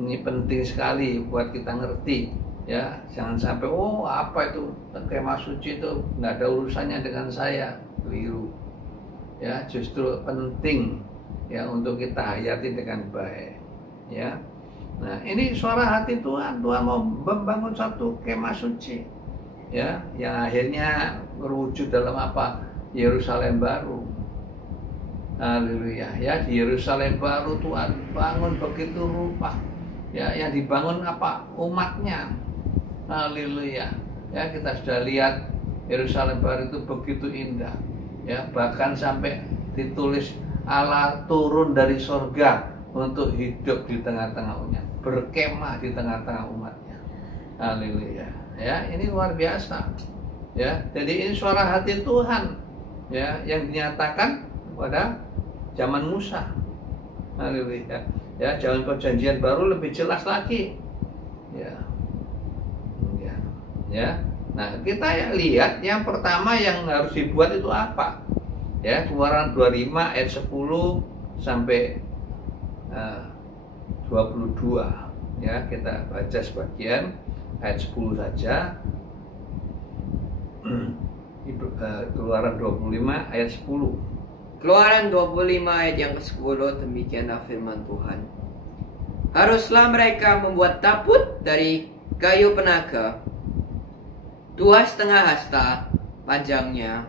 Ini penting sekali buat kita ngerti, ya. Jangan sampai apa itu kemah suci itu nggak ada urusannya dengan saya. Keliru. Ya, justru penting, ya, untuk kita hayati dengan baik, ya. Nah, ini suara hati Tuhan. Tuhan mau membangun satu kemah suci, ya, yang akhirnya berwujud dalam apa? Yerusalem baru. Haleluya, ya. Di Yerusalem baru Tuhan bangun begitu rupa, ya, yang dibangun apa? Umatnya. Haleluya, ya. Kita sudah lihat Yerusalem baru itu begitu indah, ya. Bahkan sampai ditulis Allah turun dari sorga untuk hidup di tengah-tengah umatnya, berkemah di tengah-tengah umatnya. Haleluya, ya. Ini luar biasa, ya. Jadi ini suara hati Tuhan, ya, yang dinyatakan pada zaman Musa. Haleluya, ya. Zaman perjanjian baru lebih jelas lagi, ya, ya, ya. Nah, kita lihat yang pertama yang harus dibuat itu apa, ya. Keluaran 25 ayat 10 sampai 22, ya. Kita baca sebagian ayat 10 saja. Keluaran 25 ayat 10. Keluaran 25 ayat yang ke-10, demikianlah firman Tuhan. Haruslah mereka membuat tabut dari kayu penaga, 2,5 hasta panjangnya,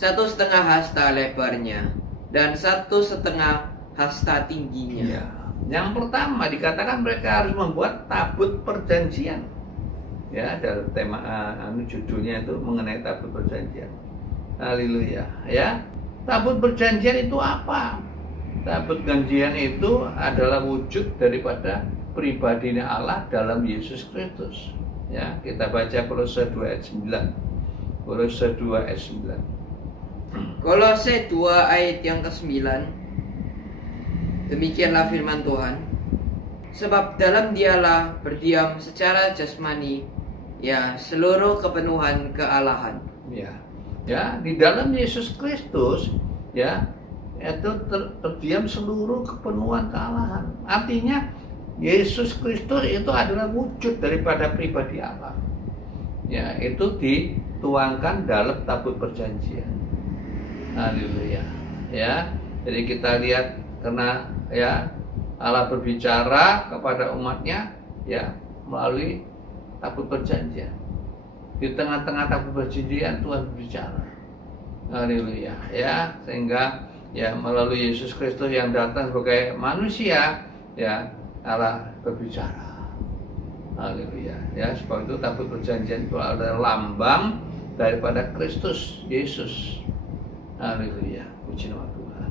1,5 hasta lebarnya, dan 1,5 hasta tingginya. Ya. Yang pertama dikatakan mereka harus membuat tabut perjanjian. Ya, ada tema judulnya itu mengenai tabut perjanjian. Haleluya, ya. Tabut perjanjian itu apa? Tabut perjanjian itu adalah wujud daripada pribadinya Allah dalam Yesus Kristus. Ya, kita baca Kolose 2 ayat 9. Kolose 2 ayat 9. Kolose 2 ayat yang ke-9. Demikianlah firman Tuhan. sebab dalam Dialah berdiam secara jasmani, ya, seluruh kepenuhan kealahan. Ya, ya, di dalam Yesus Kristus, ya, itu terdiam seluruh kepenuhan kealahan. Artinya Yesus Kristus itu adalah wujud daripada pribadi Allah. Ya, itu dituangkan dalam tabut perjanjian. Haleluya. Ya, jadi kita lihat karena ya Allah berbicara kepada umatnya ya melalui tabut perjanjian. Di tengah-tengah tabut perjanjian Tuhan berbicara. Haleluya. Ya, sehingga ya melalui Yesus Kristus yang datang sebagai manusia, ya Allah berbicara. Haleluya. Ya, sebab itu tabut perjanjian itu adalah lambang daripada Kristus Yesus. Haleluya. Puji nama Tuhan.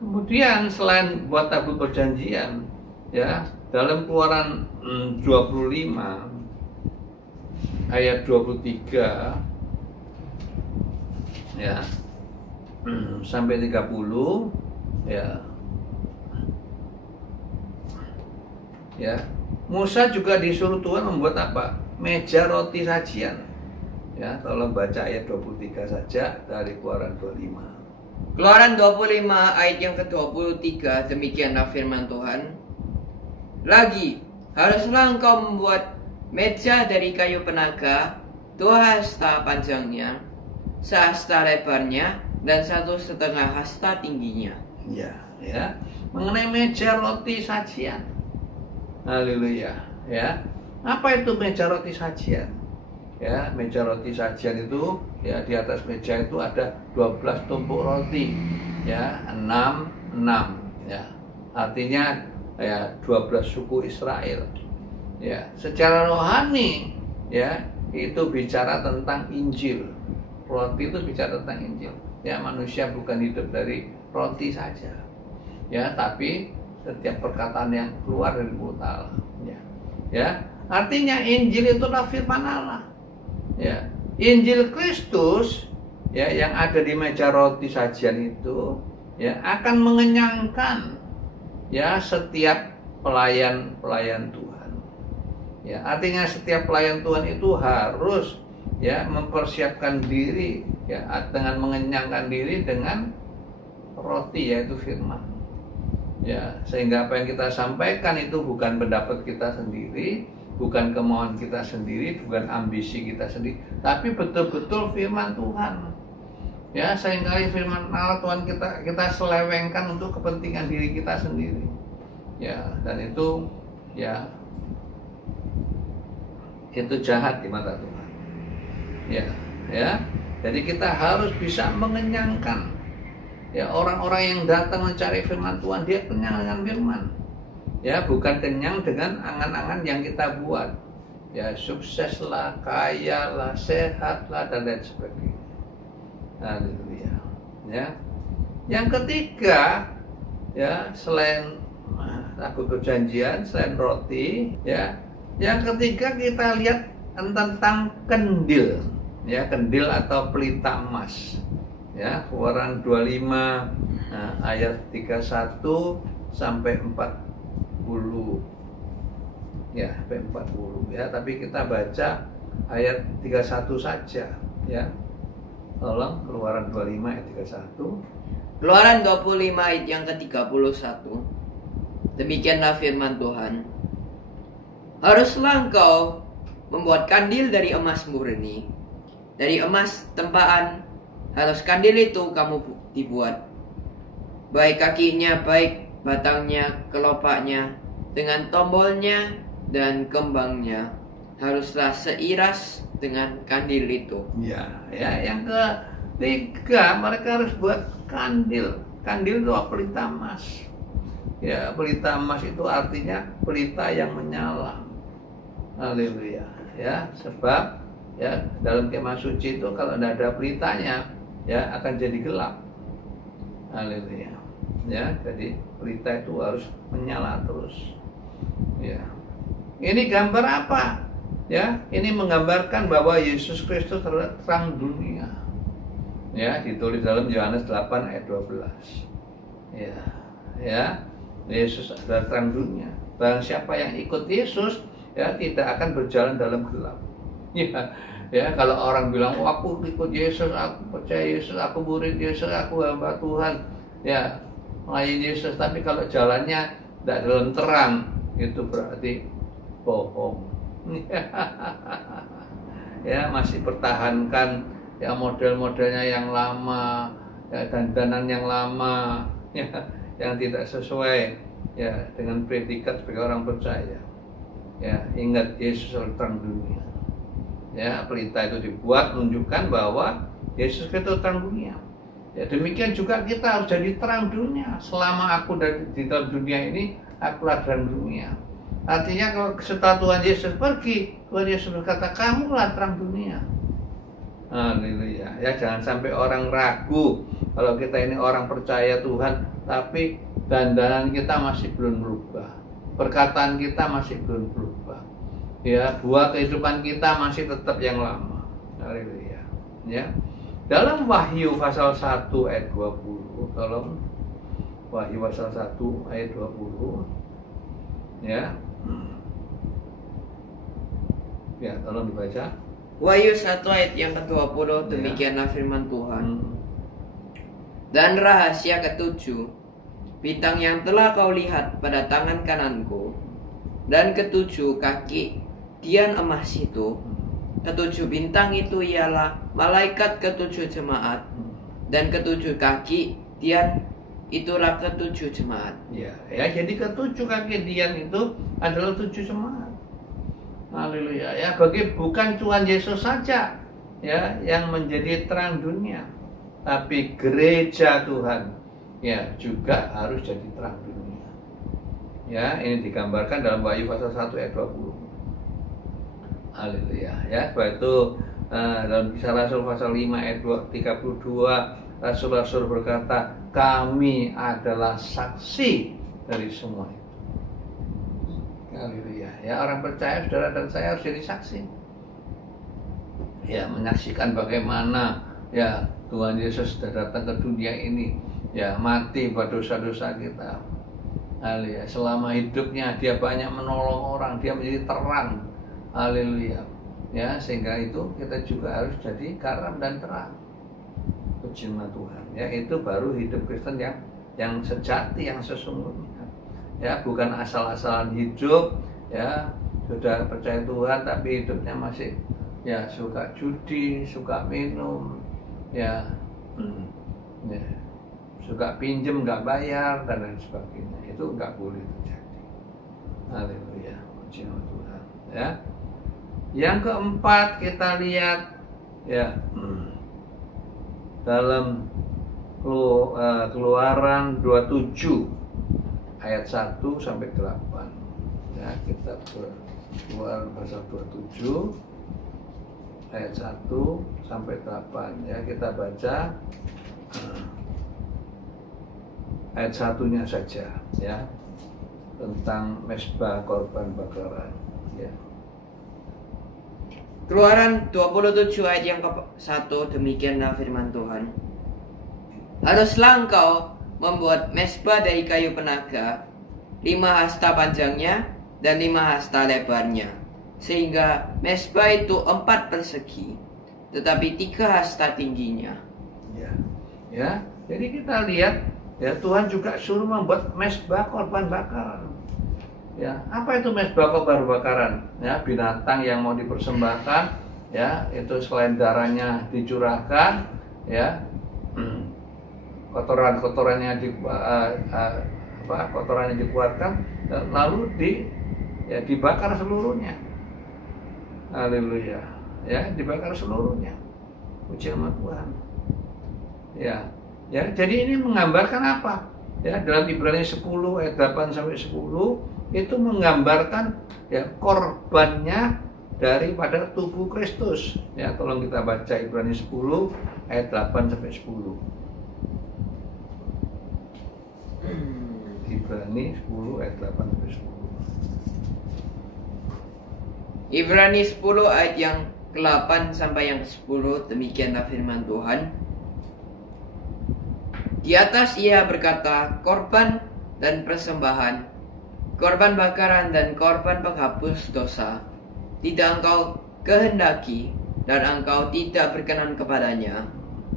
Kemudian selain buat tabut perjanjian, ya, dalam Keluaran 25 ayat 23 ya sampai 30 ya. Ya, Musa juga disuruh Tuhan membuat apa? Meja roti sajian. Ya, tolong baca ayat 23 saja dari Keluaran 25. Keluaran 25 ayat yang ke-23, demikianlah firman Tuhan. Lagi, haruslah engkau membuat meja dari kayu penaga, 2 hasta panjangnya, 1 hasta lebarnya, dan 1,5 hasta tingginya. Ya, ya. Mengenai meja roti sajian. Haleluya, ya. Apa itu meja roti sajian? Ya, meja roti sajian itu ya di atas meja itu ada 12 tumpuk roti. Ya, 6 ya. Artinya ya 12 suku Israel. Ya, secara rohani ya itu bicara tentang Injil. Roti itu bicara tentang Injil. Ya, manusia bukan hidup dari roti saja. Ya, tapi setiap perkataan yang keluar dari mulut Allah. Ya. Ya, artinya Injil itulah firman Allah. Ya, Injil Kristus ya yang ada di meja roti sajian itu ya akan mengenyangkan ya setiap pelayan Tuhan. Ya, artinya setiap pelayan Tuhan itu harus ya mempersiapkan diri ya dengan mengenyangkan diri dengan roti yaitu firman. Ya, sehingga apa yang kita sampaikan itu bukan pendapat kita sendiri, bukan kemauan kita sendiri, bukan ambisi kita sendiri, tapi betul-betul firman Tuhan. Ya, seringkali firman Allah Tuhan kita selewengkan untuk kepentingan diri kita sendiri. Ya, dan itu ya itu jahat di mata Tuhan. Ya, ya. Jadi kita harus bisa mengenyangkan ya orang-orang yang datang mencari firman Tuhan, dia kenyang dengan firman. Ya, bukan kenyang dengan angan-angan yang kita buat. Ya, sukseslah, kayalah, sehatlah, dan lain sebagainya. Haleluya. Ya. Yang ketiga, ya, selain tabut perjanjian, selain roti, ya, yang ketiga kita lihat tentang kendil. Ya, kendil atau pelita emas. Ya, Keluaran 25 ayat 31 sampai 40. Ya, sampai 40 ya, tapi kita baca ayat 31 saja ya. Tolong, Keluaran 25 ayat 31. Keluaran 25 ayat yang ke-31. Demikianlah firman Tuhan. Haruslah engkau membuat kandil dari emas murni, dari emas tempaan. Harus kandil itu kamu dibuat, baik kakinya, baik batangnya, kelopaknya, dengan tombolnya dan kembangnya, haruslah seiras dengan kandil itu. Ya, ya, yang ketiga mereka harus buat kandil. Kandil itu pelita emas. Ya, pelita emas itu artinya pelita yang menyala. Haleluya. Ya, sebab ya dalam kemah suci itu kalau tidak ada pelitanya ya akan jadi gelap. Haleluya. Ya, jadi pelita itu harus menyala terus. Ya. Ini gambar apa? Ya, ini menggambarkan bahwa Yesus Kristus adalah terang dunia. Ya, ditulis dalam Yohanes 8 ayat 12. Ya. Ya. Yesus adalah terang dunia. Barang siapa yang ikut Yesus, ya tidak akan berjalan dalam gelap. Ya, kalau orang bilang, oh, aku ikut Yesus, aku percaya Yesus, aku murid Yesus, aku hamba Tuhan, ya melayani Yesus, tapi kalau jalannya tidak dalam terang, itu berarti bohong. Ya, masih pertahankan ya model-modelnya yang lama, ya, dandanan yang lama, ya, yang tidak sesuai ya dengan predikat sebagai orang percaya. Ya, ingat Yesus adalah terang dunia. Ya, perintah itu dibuat menunjukkan bahwa Yesus itu terang dunia. Ya, demikian juga kita harus jadi terang dunia. Selama aku di dalam dunia ini, akulah terang dunia. Artinya kalau setelah Tuhan Yesus pergi, Tuhan Yesus berkata, kamulah terang dunia. Haleluya. Ya, jangan sampai orang ragu kalau kita ini orang percaya Tuhan, tapi dandanan kita masih belum berubah, perkataan kita masih belum berubah. Ya, buat kehidupan kita masih tetap yang lama. Haleluya. Ya. Dalam Wahyu pasal 1 ayat 20, tolong Wahyu pasal 1 ayat 20. Ya. Ya, tolong dibaca. Wahyu 1 ayat yang ke-20, demikianlah firman Tuhan. Dan rahasia ketujuh, bintang yang telah kau lihat pada tangan kananku, dan ketujuh kaki dian emas itu, ketujuh bintang itu ialah malaikat ketujuh jemaat, dan ketujuh kaki dian itulah ketujuh jemaat. Ya, jadi ketujuh kaki dian itu adalah 7 jemaat. Haleluya. Ya, bukan Tuhan Yesus saja ya yang menjadi terang dunia, tapi gereja Tuhan ya juga harus jadi terang dunia. Ya, ini digambarkan dalam Wahyu pasal 1 ayat 20. Haleluya. Ya, sebab itu dalam Kisah Rasul pasal 5 ayat 32, Rasul-rasul berkata, kami adalah saksi dari semua itu. Haleluya. Ya, orang percaya, saudara dan saya harus jadi saksi. Ya, menyaksikan bagaimana ya Tuhan Yesus sudah datang ke dunia ini, ya mati buat dosa-dosa kita. Haleluya. Selama hidupnya dia banyak menolong orang, dia menjadi terang. Haleluya. Ya, sehingga itu kita juga harus jadi garam dan terang. Puji nama Tuhan. Ya, itu baru hidup Kristen yang sejati, yang sesungguhnya. Ya, bukan asal-asalan hidup, ya, sudah percaya Tuhan tapi hidupnya masih ya suka judi, suka minum, ya, suka pinjem nggak bayar dan lain sebagainya. Itu nggak boleh terjadi. Haleluya. Puji nama Tuhan. Ya. Yang keempat kita lihat ya dalam Keluaran 27 ayat 1 sampai 8. Ya, kita Keluaran pasal 27 ayat 1 sampai 8. Ya, kita baca ayat 1-nya saja ya, tentang mezbah korban bakaran ya. Keluaran 27 ayat yang ke-1, demikianlah firman Tuhan. Haruslah engkau membuat mezbah dari kayu penaga, 5 hasta panjangnya dan 5 hasta lebarnya, sehingga mezbah itu 4 persegi, tetapi 3 hasta tingginya. Ya, jadi kita lihat ya Tuhan juga suruh membuat mezbah korban bakaran. Ya, apa itu mezbah korban bakaran? Ya, binatang yang mau dipersembahkan, ya, itu selain darahnya dicurahkan, ya, kotorannya kotorannya dikeluarkan, lalu dibakar seluruhnya. Haleluya. Ya, dibakar seluruhnya. Puji nama Tuhan. Ya, jadi ini menggambarkan apa? Ya, dalam Ibrani 10 ayat 8 sampai 10 itu menggambarkan ya korbannya daripada tubuh Kristus. Ya, tolong kita baca Ibrani 10 ayat 8 sampai 10. Ibrani 10 ayat 8 sampai 10. Ibrani 10 ayat yang ke-8 sampai yang ke-10, demikianlah firman Tuhan. Di atas ia berkata, korban dan persembahan, korban bakaran dan korban penghapus dosa, tidak engkau kehendaki dan engkau tidak berkenan kepadanya,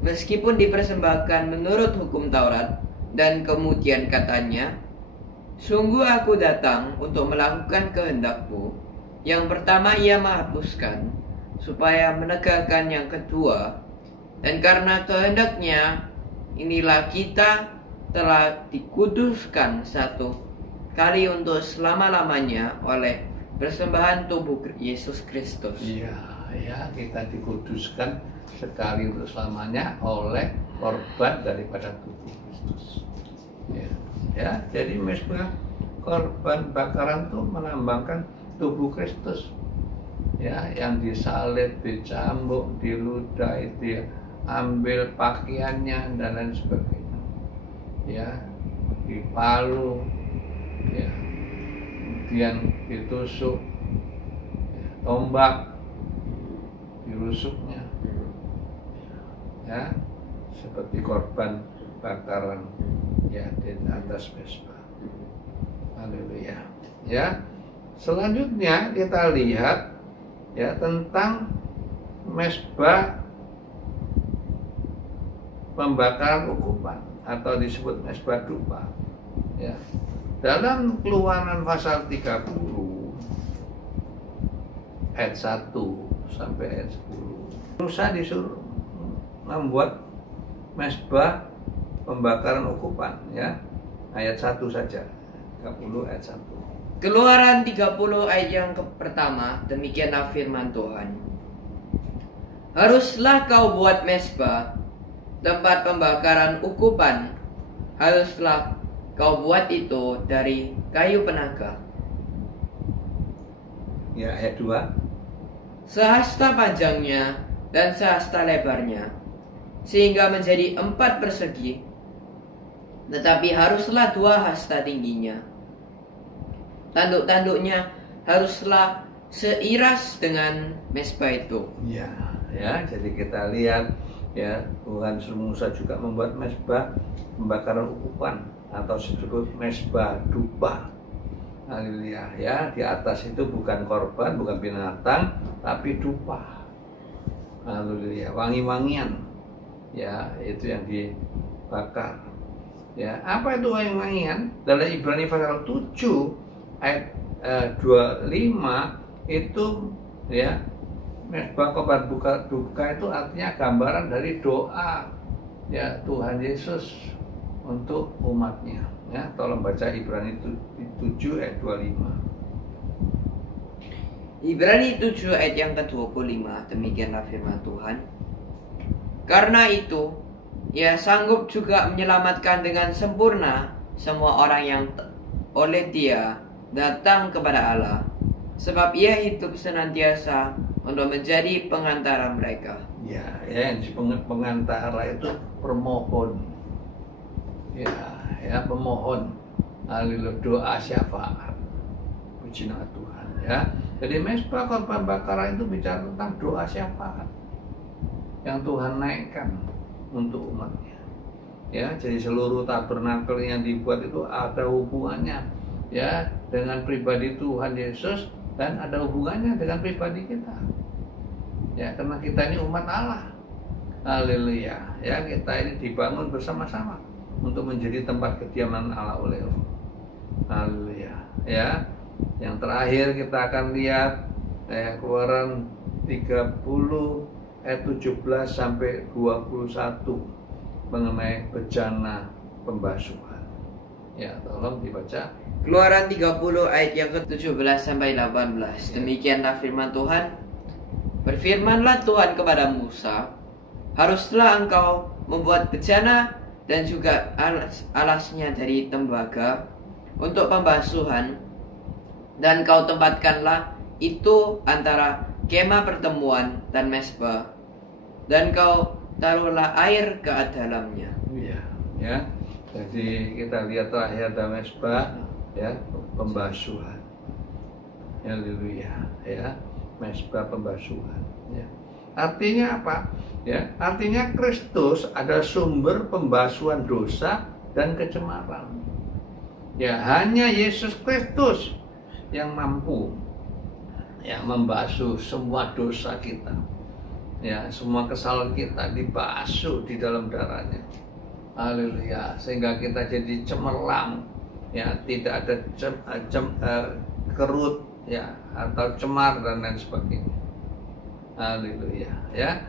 meskipun dipersembahkan menurut hukum Taurat. Dan kemudian katanya, sungguh aku datang untuk melakukan kehendakmu. Yang pertama ia menghapuskan, supaya menegakkan yang kedua. Dan karena kehendaknya, inilah kita telah dikuduskan satu kali untuk selama-lamanya oleh persembahan tubuh Yesus Kristus. Iya, ya, kita dikuduskan sekali untuk selamanya oleh korban daripada tubuh Kristus. Ya, jadi mezbah korban bakaran itu melambangkan tubuh Kristus. Ya, yang disalib, dicambuk, diludahi, diambil pakaiannya dan lain sebagainya. Ya, dipalu, ya, kemudian ditusuk, ya, tombak, dirusuknya, ya, seperti korban bakaran, ya, di atas mezbah. Haleluya. Ya, selanjutnya kita lihat, ya, tentang mezbah pembakaran ukupan atau disebut mezbah dupa. Ya, dalam Keluaran pasal 30 ayat 1 sampai ayat 10, Musa disuruh membuat mezbah pembakaran ukupan, ya. Ayat 1 saja. 30 ayat 1. Keluaran 30 ayat yang pertama, demikianlah firman Tuhan. Haruslah kau buat mezbah, tempat pembakaran ukupan, haruslah kau buat itu dari kayu penaga. Ya, ayat 2. Sehasta panjangnya dan sehasta lebarnya, sehingga menjadi 4 persegi, tetapi haruslah 2 hasta tingginya. Tanduk-tanduknya haruslah seiras dengan mezbah itu. Ya, ya, jadi kita lihat, ya, Tuhan suruh Musa juga membuat mezbah pembakaran ukupan atau disebut mezbah dupa. Haleluya, ya, di atas itu bukan korban, bukan binatang, tapi dupa. Haleluya, wangi-wangian. Ya, itu yang dibakar. Ya, apa itu wangi-wangian? Dalam Ibrani pasal 7 ayat 25 itu, ya, mezbah korban duka itu artinya gambaran dari doa, ya, Tuhan Yesus untuk umatnya. Ya, tolong baca Ibrani 7 ayat 25. Ibrani 7 ayat yang ke-25, demikianlah firman Tuhan. Karena itu, ia sanggup juga menyelamatkan dengan sempurna semua orang yang oleh Dia datang kepada Allah, sebab Ia hidup senantiasa untuk menjadi pengantara mereka. Ya, yang pengantara itu permohon. Ya, ya, pemohon. Haleluya, doa syafaat. Puji nama Tuhan, ya. Jadi mezbah korban bakaran itu bicara tentang doa syafaat yang Tuhan naikkan untuk umatnya. Ya, jadi seluruh tabernakel yang dibuat itu ada hubungannya, ya, dengan pribadi Tuhan Yesus dan ada hubungannya dengan pribadi kita. Ya, karena kita ini umat Allah. Haleluya. Ya, kita ini dibangun bersama-sama untuk menjadi tempat kediaman Allah oleh Allah. Haleluya. Ya. Yang terakhir kita akan lihat Keluaran 30 ayat 17 sampai 21 mengenai bejana pembasuhan. Ya, tolong dibaca. Keluaran 30 ayat yang ke-17 sampai 18. Demikianlah firman Tuhan. Berfirmanlah Tuhan kepada Musa, haruslah engkau membuat bejana dan juga alasnya dari tembaga untuk pembasuhan, dan kau tempatkanlah itu antara kemah pertemuan dan mezbah, dan kau taruhlah air ke dalamnya. Ya, ya. Jadi kita lihat terakhir ada mezbah, ya, pembasuhan. Haleluya, ya, mezbah pembasuhan. Ya. Artinya apa? Ya, artinya Kristus ada sumber pembasuhan dosa dan kecemaran. Ya, hanya Yesus Kristus yang mampu ya membasuh semua dosa kita. Ya, semua kesalahan kita dibasuh di dalam darahnya. Haleluya. Sehingga kita jadi cemerlang, ya, tidak ada kerut, ya, atau cemar dan lain sebagainya. Haleluya. Ya,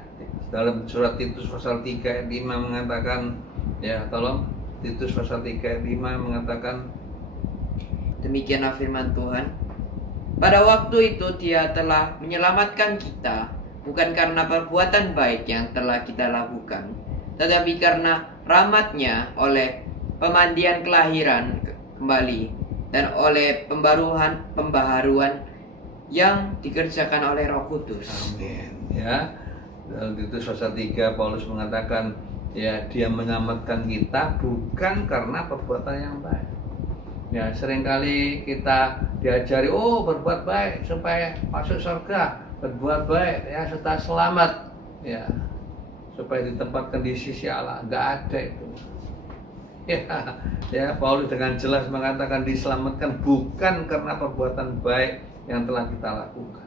dalam surat Titus pasal 3 ayat 5 mengatakan, ya, tolong, Titus pasal 3 ayat 5 mengatakan, demikianlah firman Tuhan. Pada waktu itu Dia telah menyelamatkan kita, bukan karena perbuatan baik yang telah kita lakukan, tetapi karena rahmat-Nya oleh pemandian kelahiran kembali dan oleh pembaharuan yang dikerjakan oleh Roh Kudus. Amin. Ya, dalam Titus pasal 3 Paulus mengatakan, ya, Dia menyelamatkan kita bukan karena perbuatan yang baik. Ya, seringkali kita diajari, oh, berbuat baik supaya masuk surga, berbuat baik ya serta selamat, ya, supaya ditempatkan di sisi Allah. Enggak ada itu. Ya, Paulus dengan jelas mengatakan diselamatkan bukan karena perbuatan baik yang telah kita lakukan.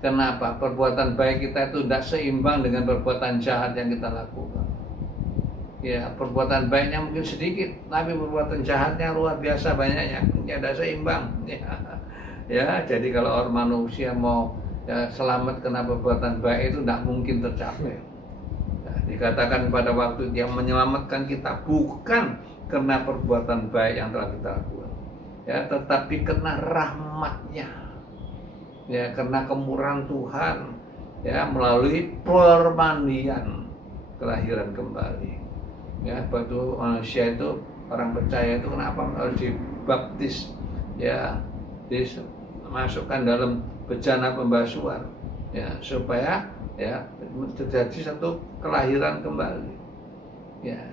Kenapa? Perbuatan baik kita itu tidak seimbang dengan perbuatan jahat yang kita lakukan. Ya, perbuatan baiknya mungkin sedikit, tapi perbuatan jahatnya luar biasa banyaknya. Tidak seimbang. Ya, jadi kalau orang manusia mau, ya, selamat karena perbuatan baik itu tidak mungkin tercapai. Nah, dikatakan pada waktu Dia menyelamatkan kita bukan karena perbuatan baik yang telah kita lakukan, ya, tetapi karena rahmat-Nya, ya, karena kemurahan Tuhan, ya, melalui permandian kelahiran kembali. Ya, batu manusia itu, orang percaya itu kenapa harus dibaptis, ya, dimasukkan dalam bejana pembasuhan, ya, supaya, ya, terjadi satu kelahiran kembali. Ya,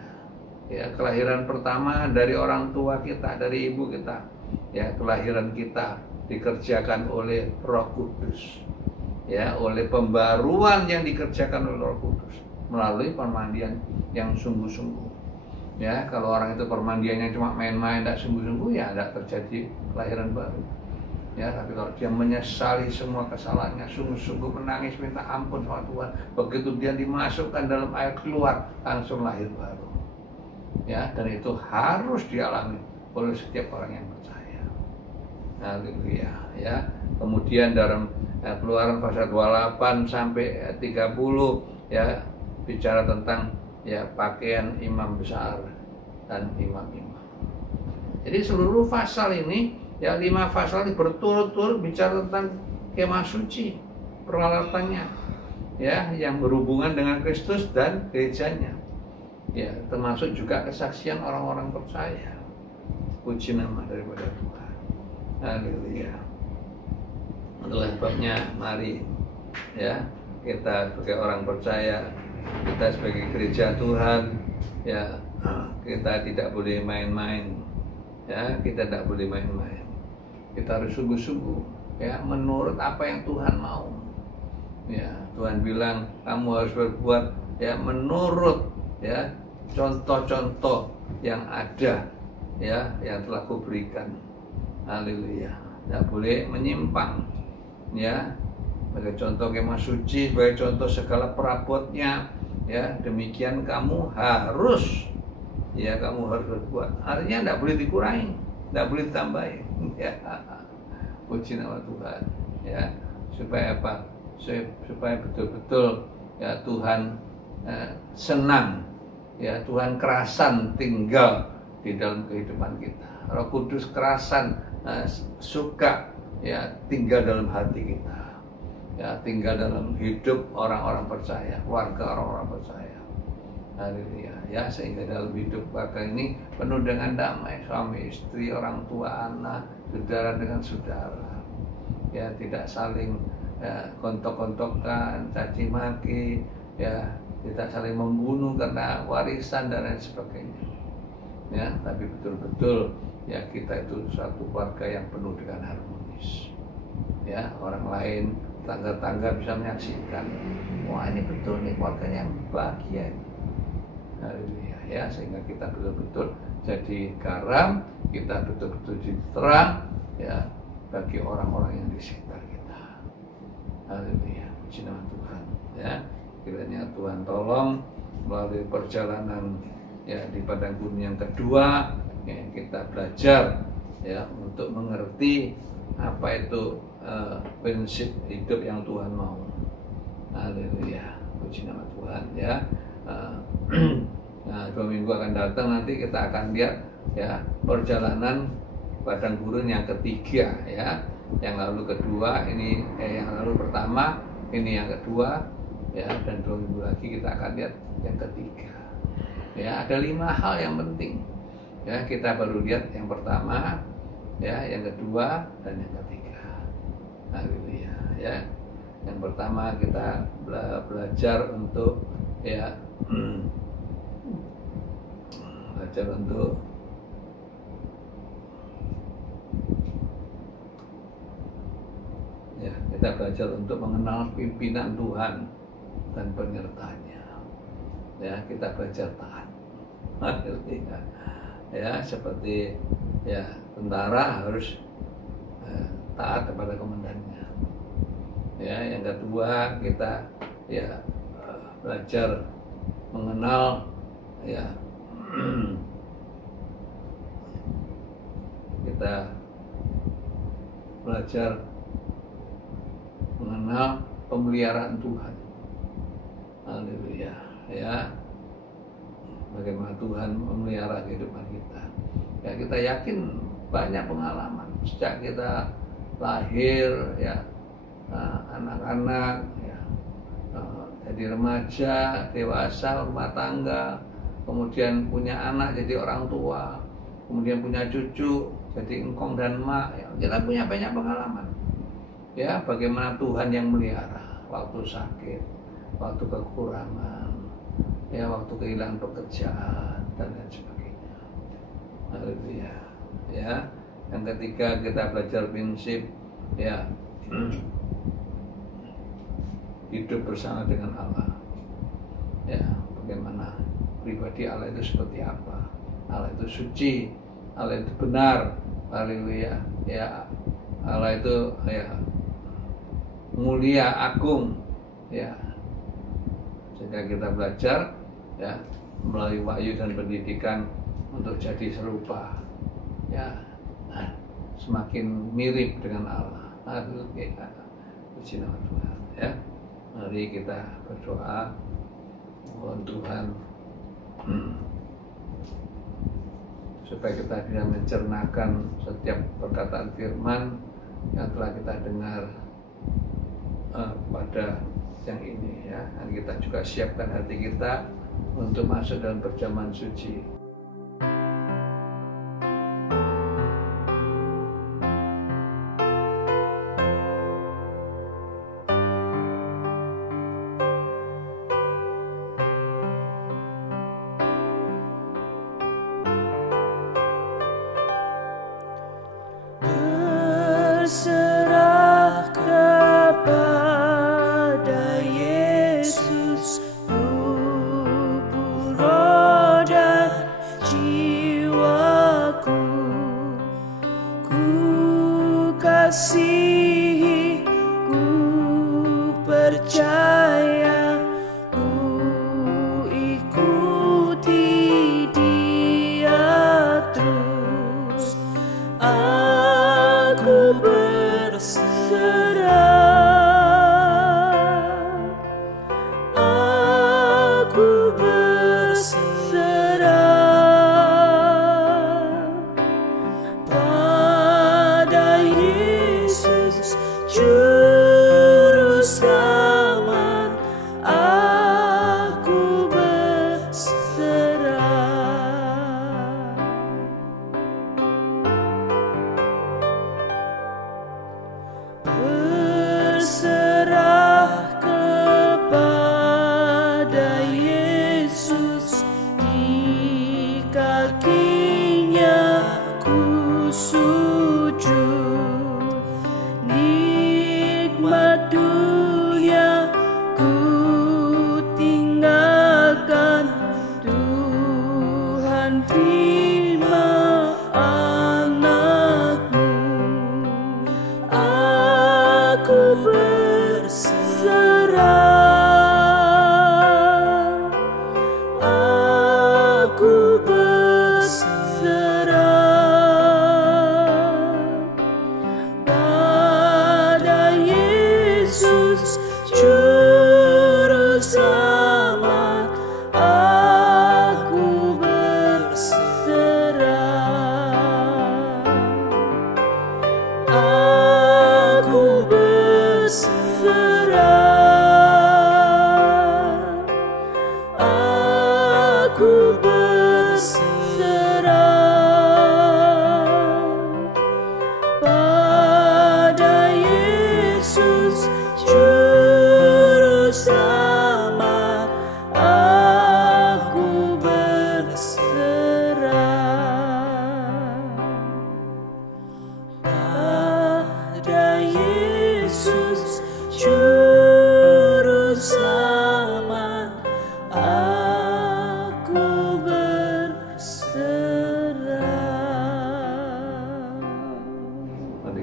ya, kelahiran pertama dari orang tua kita, dari ibu kita, ya, kelahiran kita dikerjakan oleh Roh Kudus, ya, oleh pembaruan yang dikerjakan oleh Roh Kudus melalui permandian yang sungguh-sungguh. Ya, kalau orang itu permandiannya cuma main-main, tidak sungguh-sungguh, ya tidak terjadi kelahiran baru. Ya, tapi kalau dia menyesali semua kesalahannya, sungguh-sungguh menangis minta ampun sama Tuhan, begitu dia dimasukkan dalam air keluar, langsung lahir baru. Ya, dan itu harus dialami oleh setiap orang yang percaya. Haleluya. Ya, kemudian dalam Keluaran pasal 28 sampai 30, ya, bicara tentang, ya, pakaian imam besar dan imam-imam. Jadi seluruh pasal ini, ya, 5 pasal ini berturut-turut bicara tentang kemah suci, peralatannya, ya, yang berhubungan dengan Kristus dan gerejanya, ya, termasuk juga kesaksian orang-orang percaya. Puji nama daripada Tuhan. Haleluya. Itulah sebabnya mari, ya, kita sebagai orang percaya, kita sebagai gereja Tuhan, ya, kita tidak boleh main-main, ya, kita tidak boleh main-main. Kita harus sungguh-sungguh, ya, menurut apa yang Tuhan mau. Ya, Tuhan bilang kamu harus berbuat, ya, menurut, ya, contoh-contoh yang ada, ya, yang telah kuberikan. Haleluya. Tidak boleh menyimpang, ya. Sebagai contoh kemah suci, sebagai contoh segala perabotnya, ya, demikian kamu harus, ya, kamu harus berbuat. Artinya tidak boleh dikurangi, tidak boleh ditambahi. Ya, puji nama Tuhan, ya, supaya apa? Supaya betul-betul, ya, Tuhan senang, ya, Tuhan kerasan tinggal di dalam kehidupan kita. Roh Kudus kerasan suka, ya, tinggal dalam hati kita. Ya, tinggal dalam hidup orang-orang percaya, warga orang-orang percaya. Haleluya. Ya, sehingga dalam hidup warga ini penuh dengan damai, suami istri, orang tua, anak, saudara dengan saudara. Ya, tidak saling, ya, kontok-kontokan, caci maki, ya, tidak saling membunuh karena warisan dan lain sebagainya. Ya, tapi betul-betul, ya, kita itu satu keluarga yang penuh dengan harmonis. Ya, orang lain, tangga-tangga bisa menyaksikan, wah, ini betul nih keluarganya yang bahagia. Haleluya, ya, sehingga kita betul-betul jadi garam, kita betul-betul jadi terang, ya, bagi orang-orang yang di sekitar kita. Haleluya, puji nama Tuhan, ya. Kiranya Tuhan tolong melalui perjalanan, ya, di padang gurun yang kedua, ya, kita belajar, ya, untuk mengerti apa itu prinsip hidup yang Tuhan mau. Haleluya, puji nama Tuhan, ya. Nah, 2 minggu akan datang, nanti kita akan lihat, ya, perjalanan padang gurun yang ketiga, ya. Yang lalu kedua, ini yang lalu pertama, ini yang kedua, ya, dan 2 minggu lagi kita akan lihat yang ketiga. Ya, ada 5 hal yang penting. Ya, kita baru lihat yang pertama, ya, yang kedua, dan yang ketiga. Haleluya, ya. Yang pertama kita belajar untuk, ya, belajar untuk kita belajar untuk mengenal pimpinan Tuhan dan penyertanya. Ya, kita belajar taat. Ya, seperti, ya, tentara harus taat kepada komandannya. Ya, yang kedua kita, ya, belajar mengenal, ya, kita belajar mengenal pemeliharaan Tuhan. Haleluya, ya, bagaimana Tuhan memelihara kehidupan kita. Ya, kita yakin banyak pengalaman sejak kita lahir, ya, anak-anak, ya, jadi remaja, dewasa, rumah tangga, kemudian punya anak jadi orang tua, kemudian punya cucu jadi engkong dan mak. Ya, kita punya banyak pengalaman. Ya, bagaimana Tuhan yang melihara waktu sakit, waktu kekurangan, ya, waktu kehilangan pekerjaan dan lain sebagainya. Haleluya, ya. Yang ketiga kita belajar prinsip, ya, hidup bersama dengan Allah. Ya, bagaimana pribadi Allah itu seperti apa? Allah itu suci, Allah itu benar. Haleluya, ya. Allah itu, ya, mulia, agung, ya. Sehingga kita belajar, ya, melalui wahyu dan pendidikan untuk jadi serupa, ya, semakin mirip dengan Allah. Haleluya, puji nama Tuhan, ya. Mari kita berdoa, mohon Tuhan supaya kita bisa mencernakan setiap perkataan firman yang telah kita dengar pada yang ini, ya. Dan kita juga siapkan hati kita untuk masuk dalam perjamuan suci. Berserah kepada Yesus, tubuh, roh, dan jiwaku. Ku kasihi, ku percaya, ku ikuti Dia terus. Aku berserah, aku berserah pada Yesus.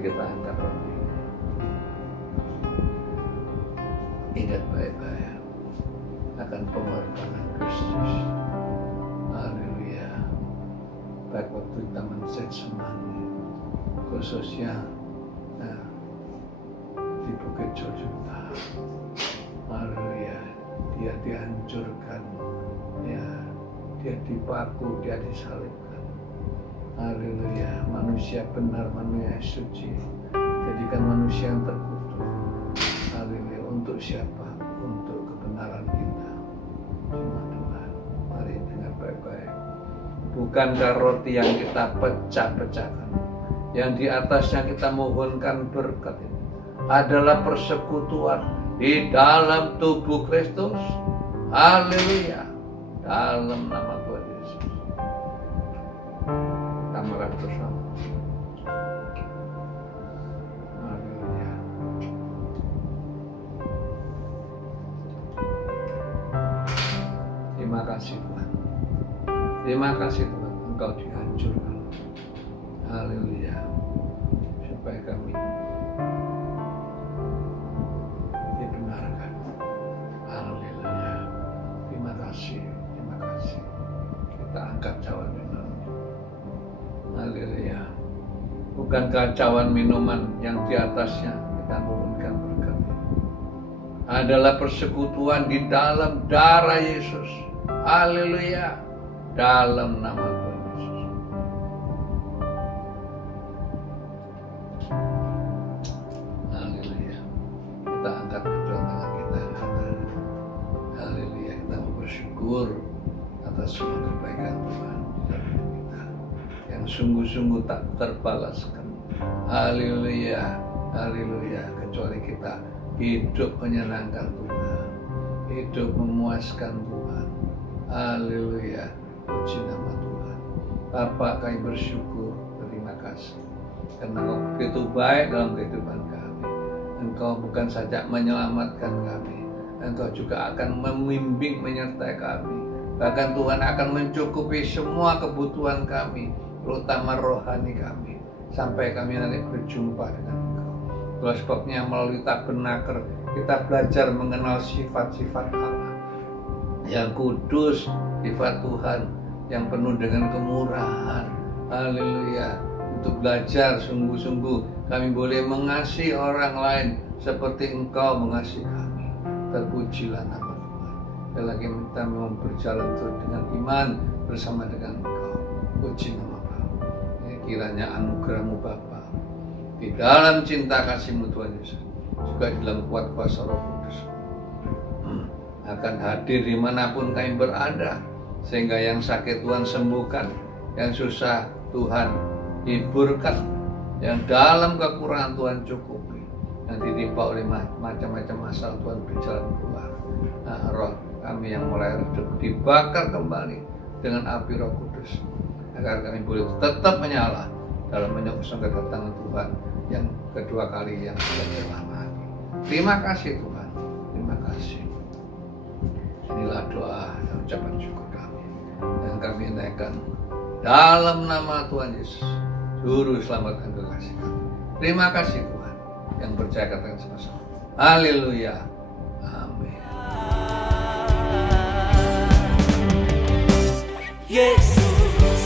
kita angkat roti. Ingat baik-baik akan pengorbanan Kristus. Haleluya. Baik waktu di Taman Getsemani, khususnya di Bukit Golgota. Haleluya. Dia dihancurkan, ya, dia dipaku, dia disalibkan. Haleluya. Manusia benar, manusia suci, jadikan manusia yang terkutuk. Haleluya. Untuk siapa? Untuk kebenaran kita. Cuma Tuhan. Mari dengar baik-baik. Bukankah roti yang kita pecah-pecahkan, yang di atasnya kita mohonkan berkat ini, adalah persekutuan di dalam tubuh Kristus? Haleluya. Dalam nama Tuhan Yesus. Kita makan bersama. Haleluya. Terima kasih Tuhan. Terima kasih Tuhan, Engkau dihancurkan. Haleluya. Supaya kami dibenarkan. Haleluya. Terima kasih. Terima kasih. Kita angkat cawan minumnya. Haleluya. Bukankah cawan minuman yang di atasnya kita mohonkan berkat adalah persekutuan di dalam darah Yesus. Haleluya. Dalam nama Tuhan Yesus. Haleluya. Kita angkat kedua tangan kita. Haleluya. Kita mau bersyukur atas semua kebaikan Tuhan dalam hidup kita yang sungguh-sungguh tak terbalaskan. Haleluya. Haleluya. Kecuali kita hidup menyenangkan Tuhan, hidup memuaskan Tuhan. Haleluya. Puji nama Tuhan. Bapa, kami bersyukur, terima kasih karena Engkau begitu baik dalam kehidupan kami. Engkau bukan saja menyelamatkan kami, Engkau juga akan membimbing menyertai kami. Bahkan Tuhan akan mencukupi semua kebutuhan kami, terutama rohani kami, sampai kami nanti berjumpa dengan Engkau. Itulah sebabnya melalui tabernakel kita belajar mengenal sifat-sifat Allah yang kudus, sifat Tuhan yang penuh dengan kemurahan. Haleluya. Untuk belajar sungguh-sungguh kami boleh mengasihi orang lain seperti Engkau mengasihi kami. Terpujilah nama Tuhan. Dan lagi kita mau berjalan terus dengan iman bersama dengan Engkau. Puji nama Bapa. Kiranya anugerah-Mu Bapa di dalam cinta kasih-Mu Tuhan Yesus, juga di dalam kuat kuasa Roh Kudus akan hadir dimanapun kami berada, sehingga yang sakit Tuhan sembuhkan, yang susah Tuhan hiburkan, yang dalam kekurangan Tuhan cukupi, yang ditimpa oleh macam-macam masalah Tuhan berjalan keluar. Nah, roh kami yang mulai redup dibakar kembali dengan api Roh Kudus, agar kami boleh tetap menyala dalam menyongsong kedatangan Tuhan yang kedua kali yang tidak lama. Terima kasih Tuhan, terima kasih. Inilah doa dan ucapan syukur kami yang kami naikkan dalam nama Tuhan Yesus, Juru Selamat dan Kekasih kami. Terima kasih Tuhan yang percaya katakan sama-sama. Haleluya. Amin. Yesus.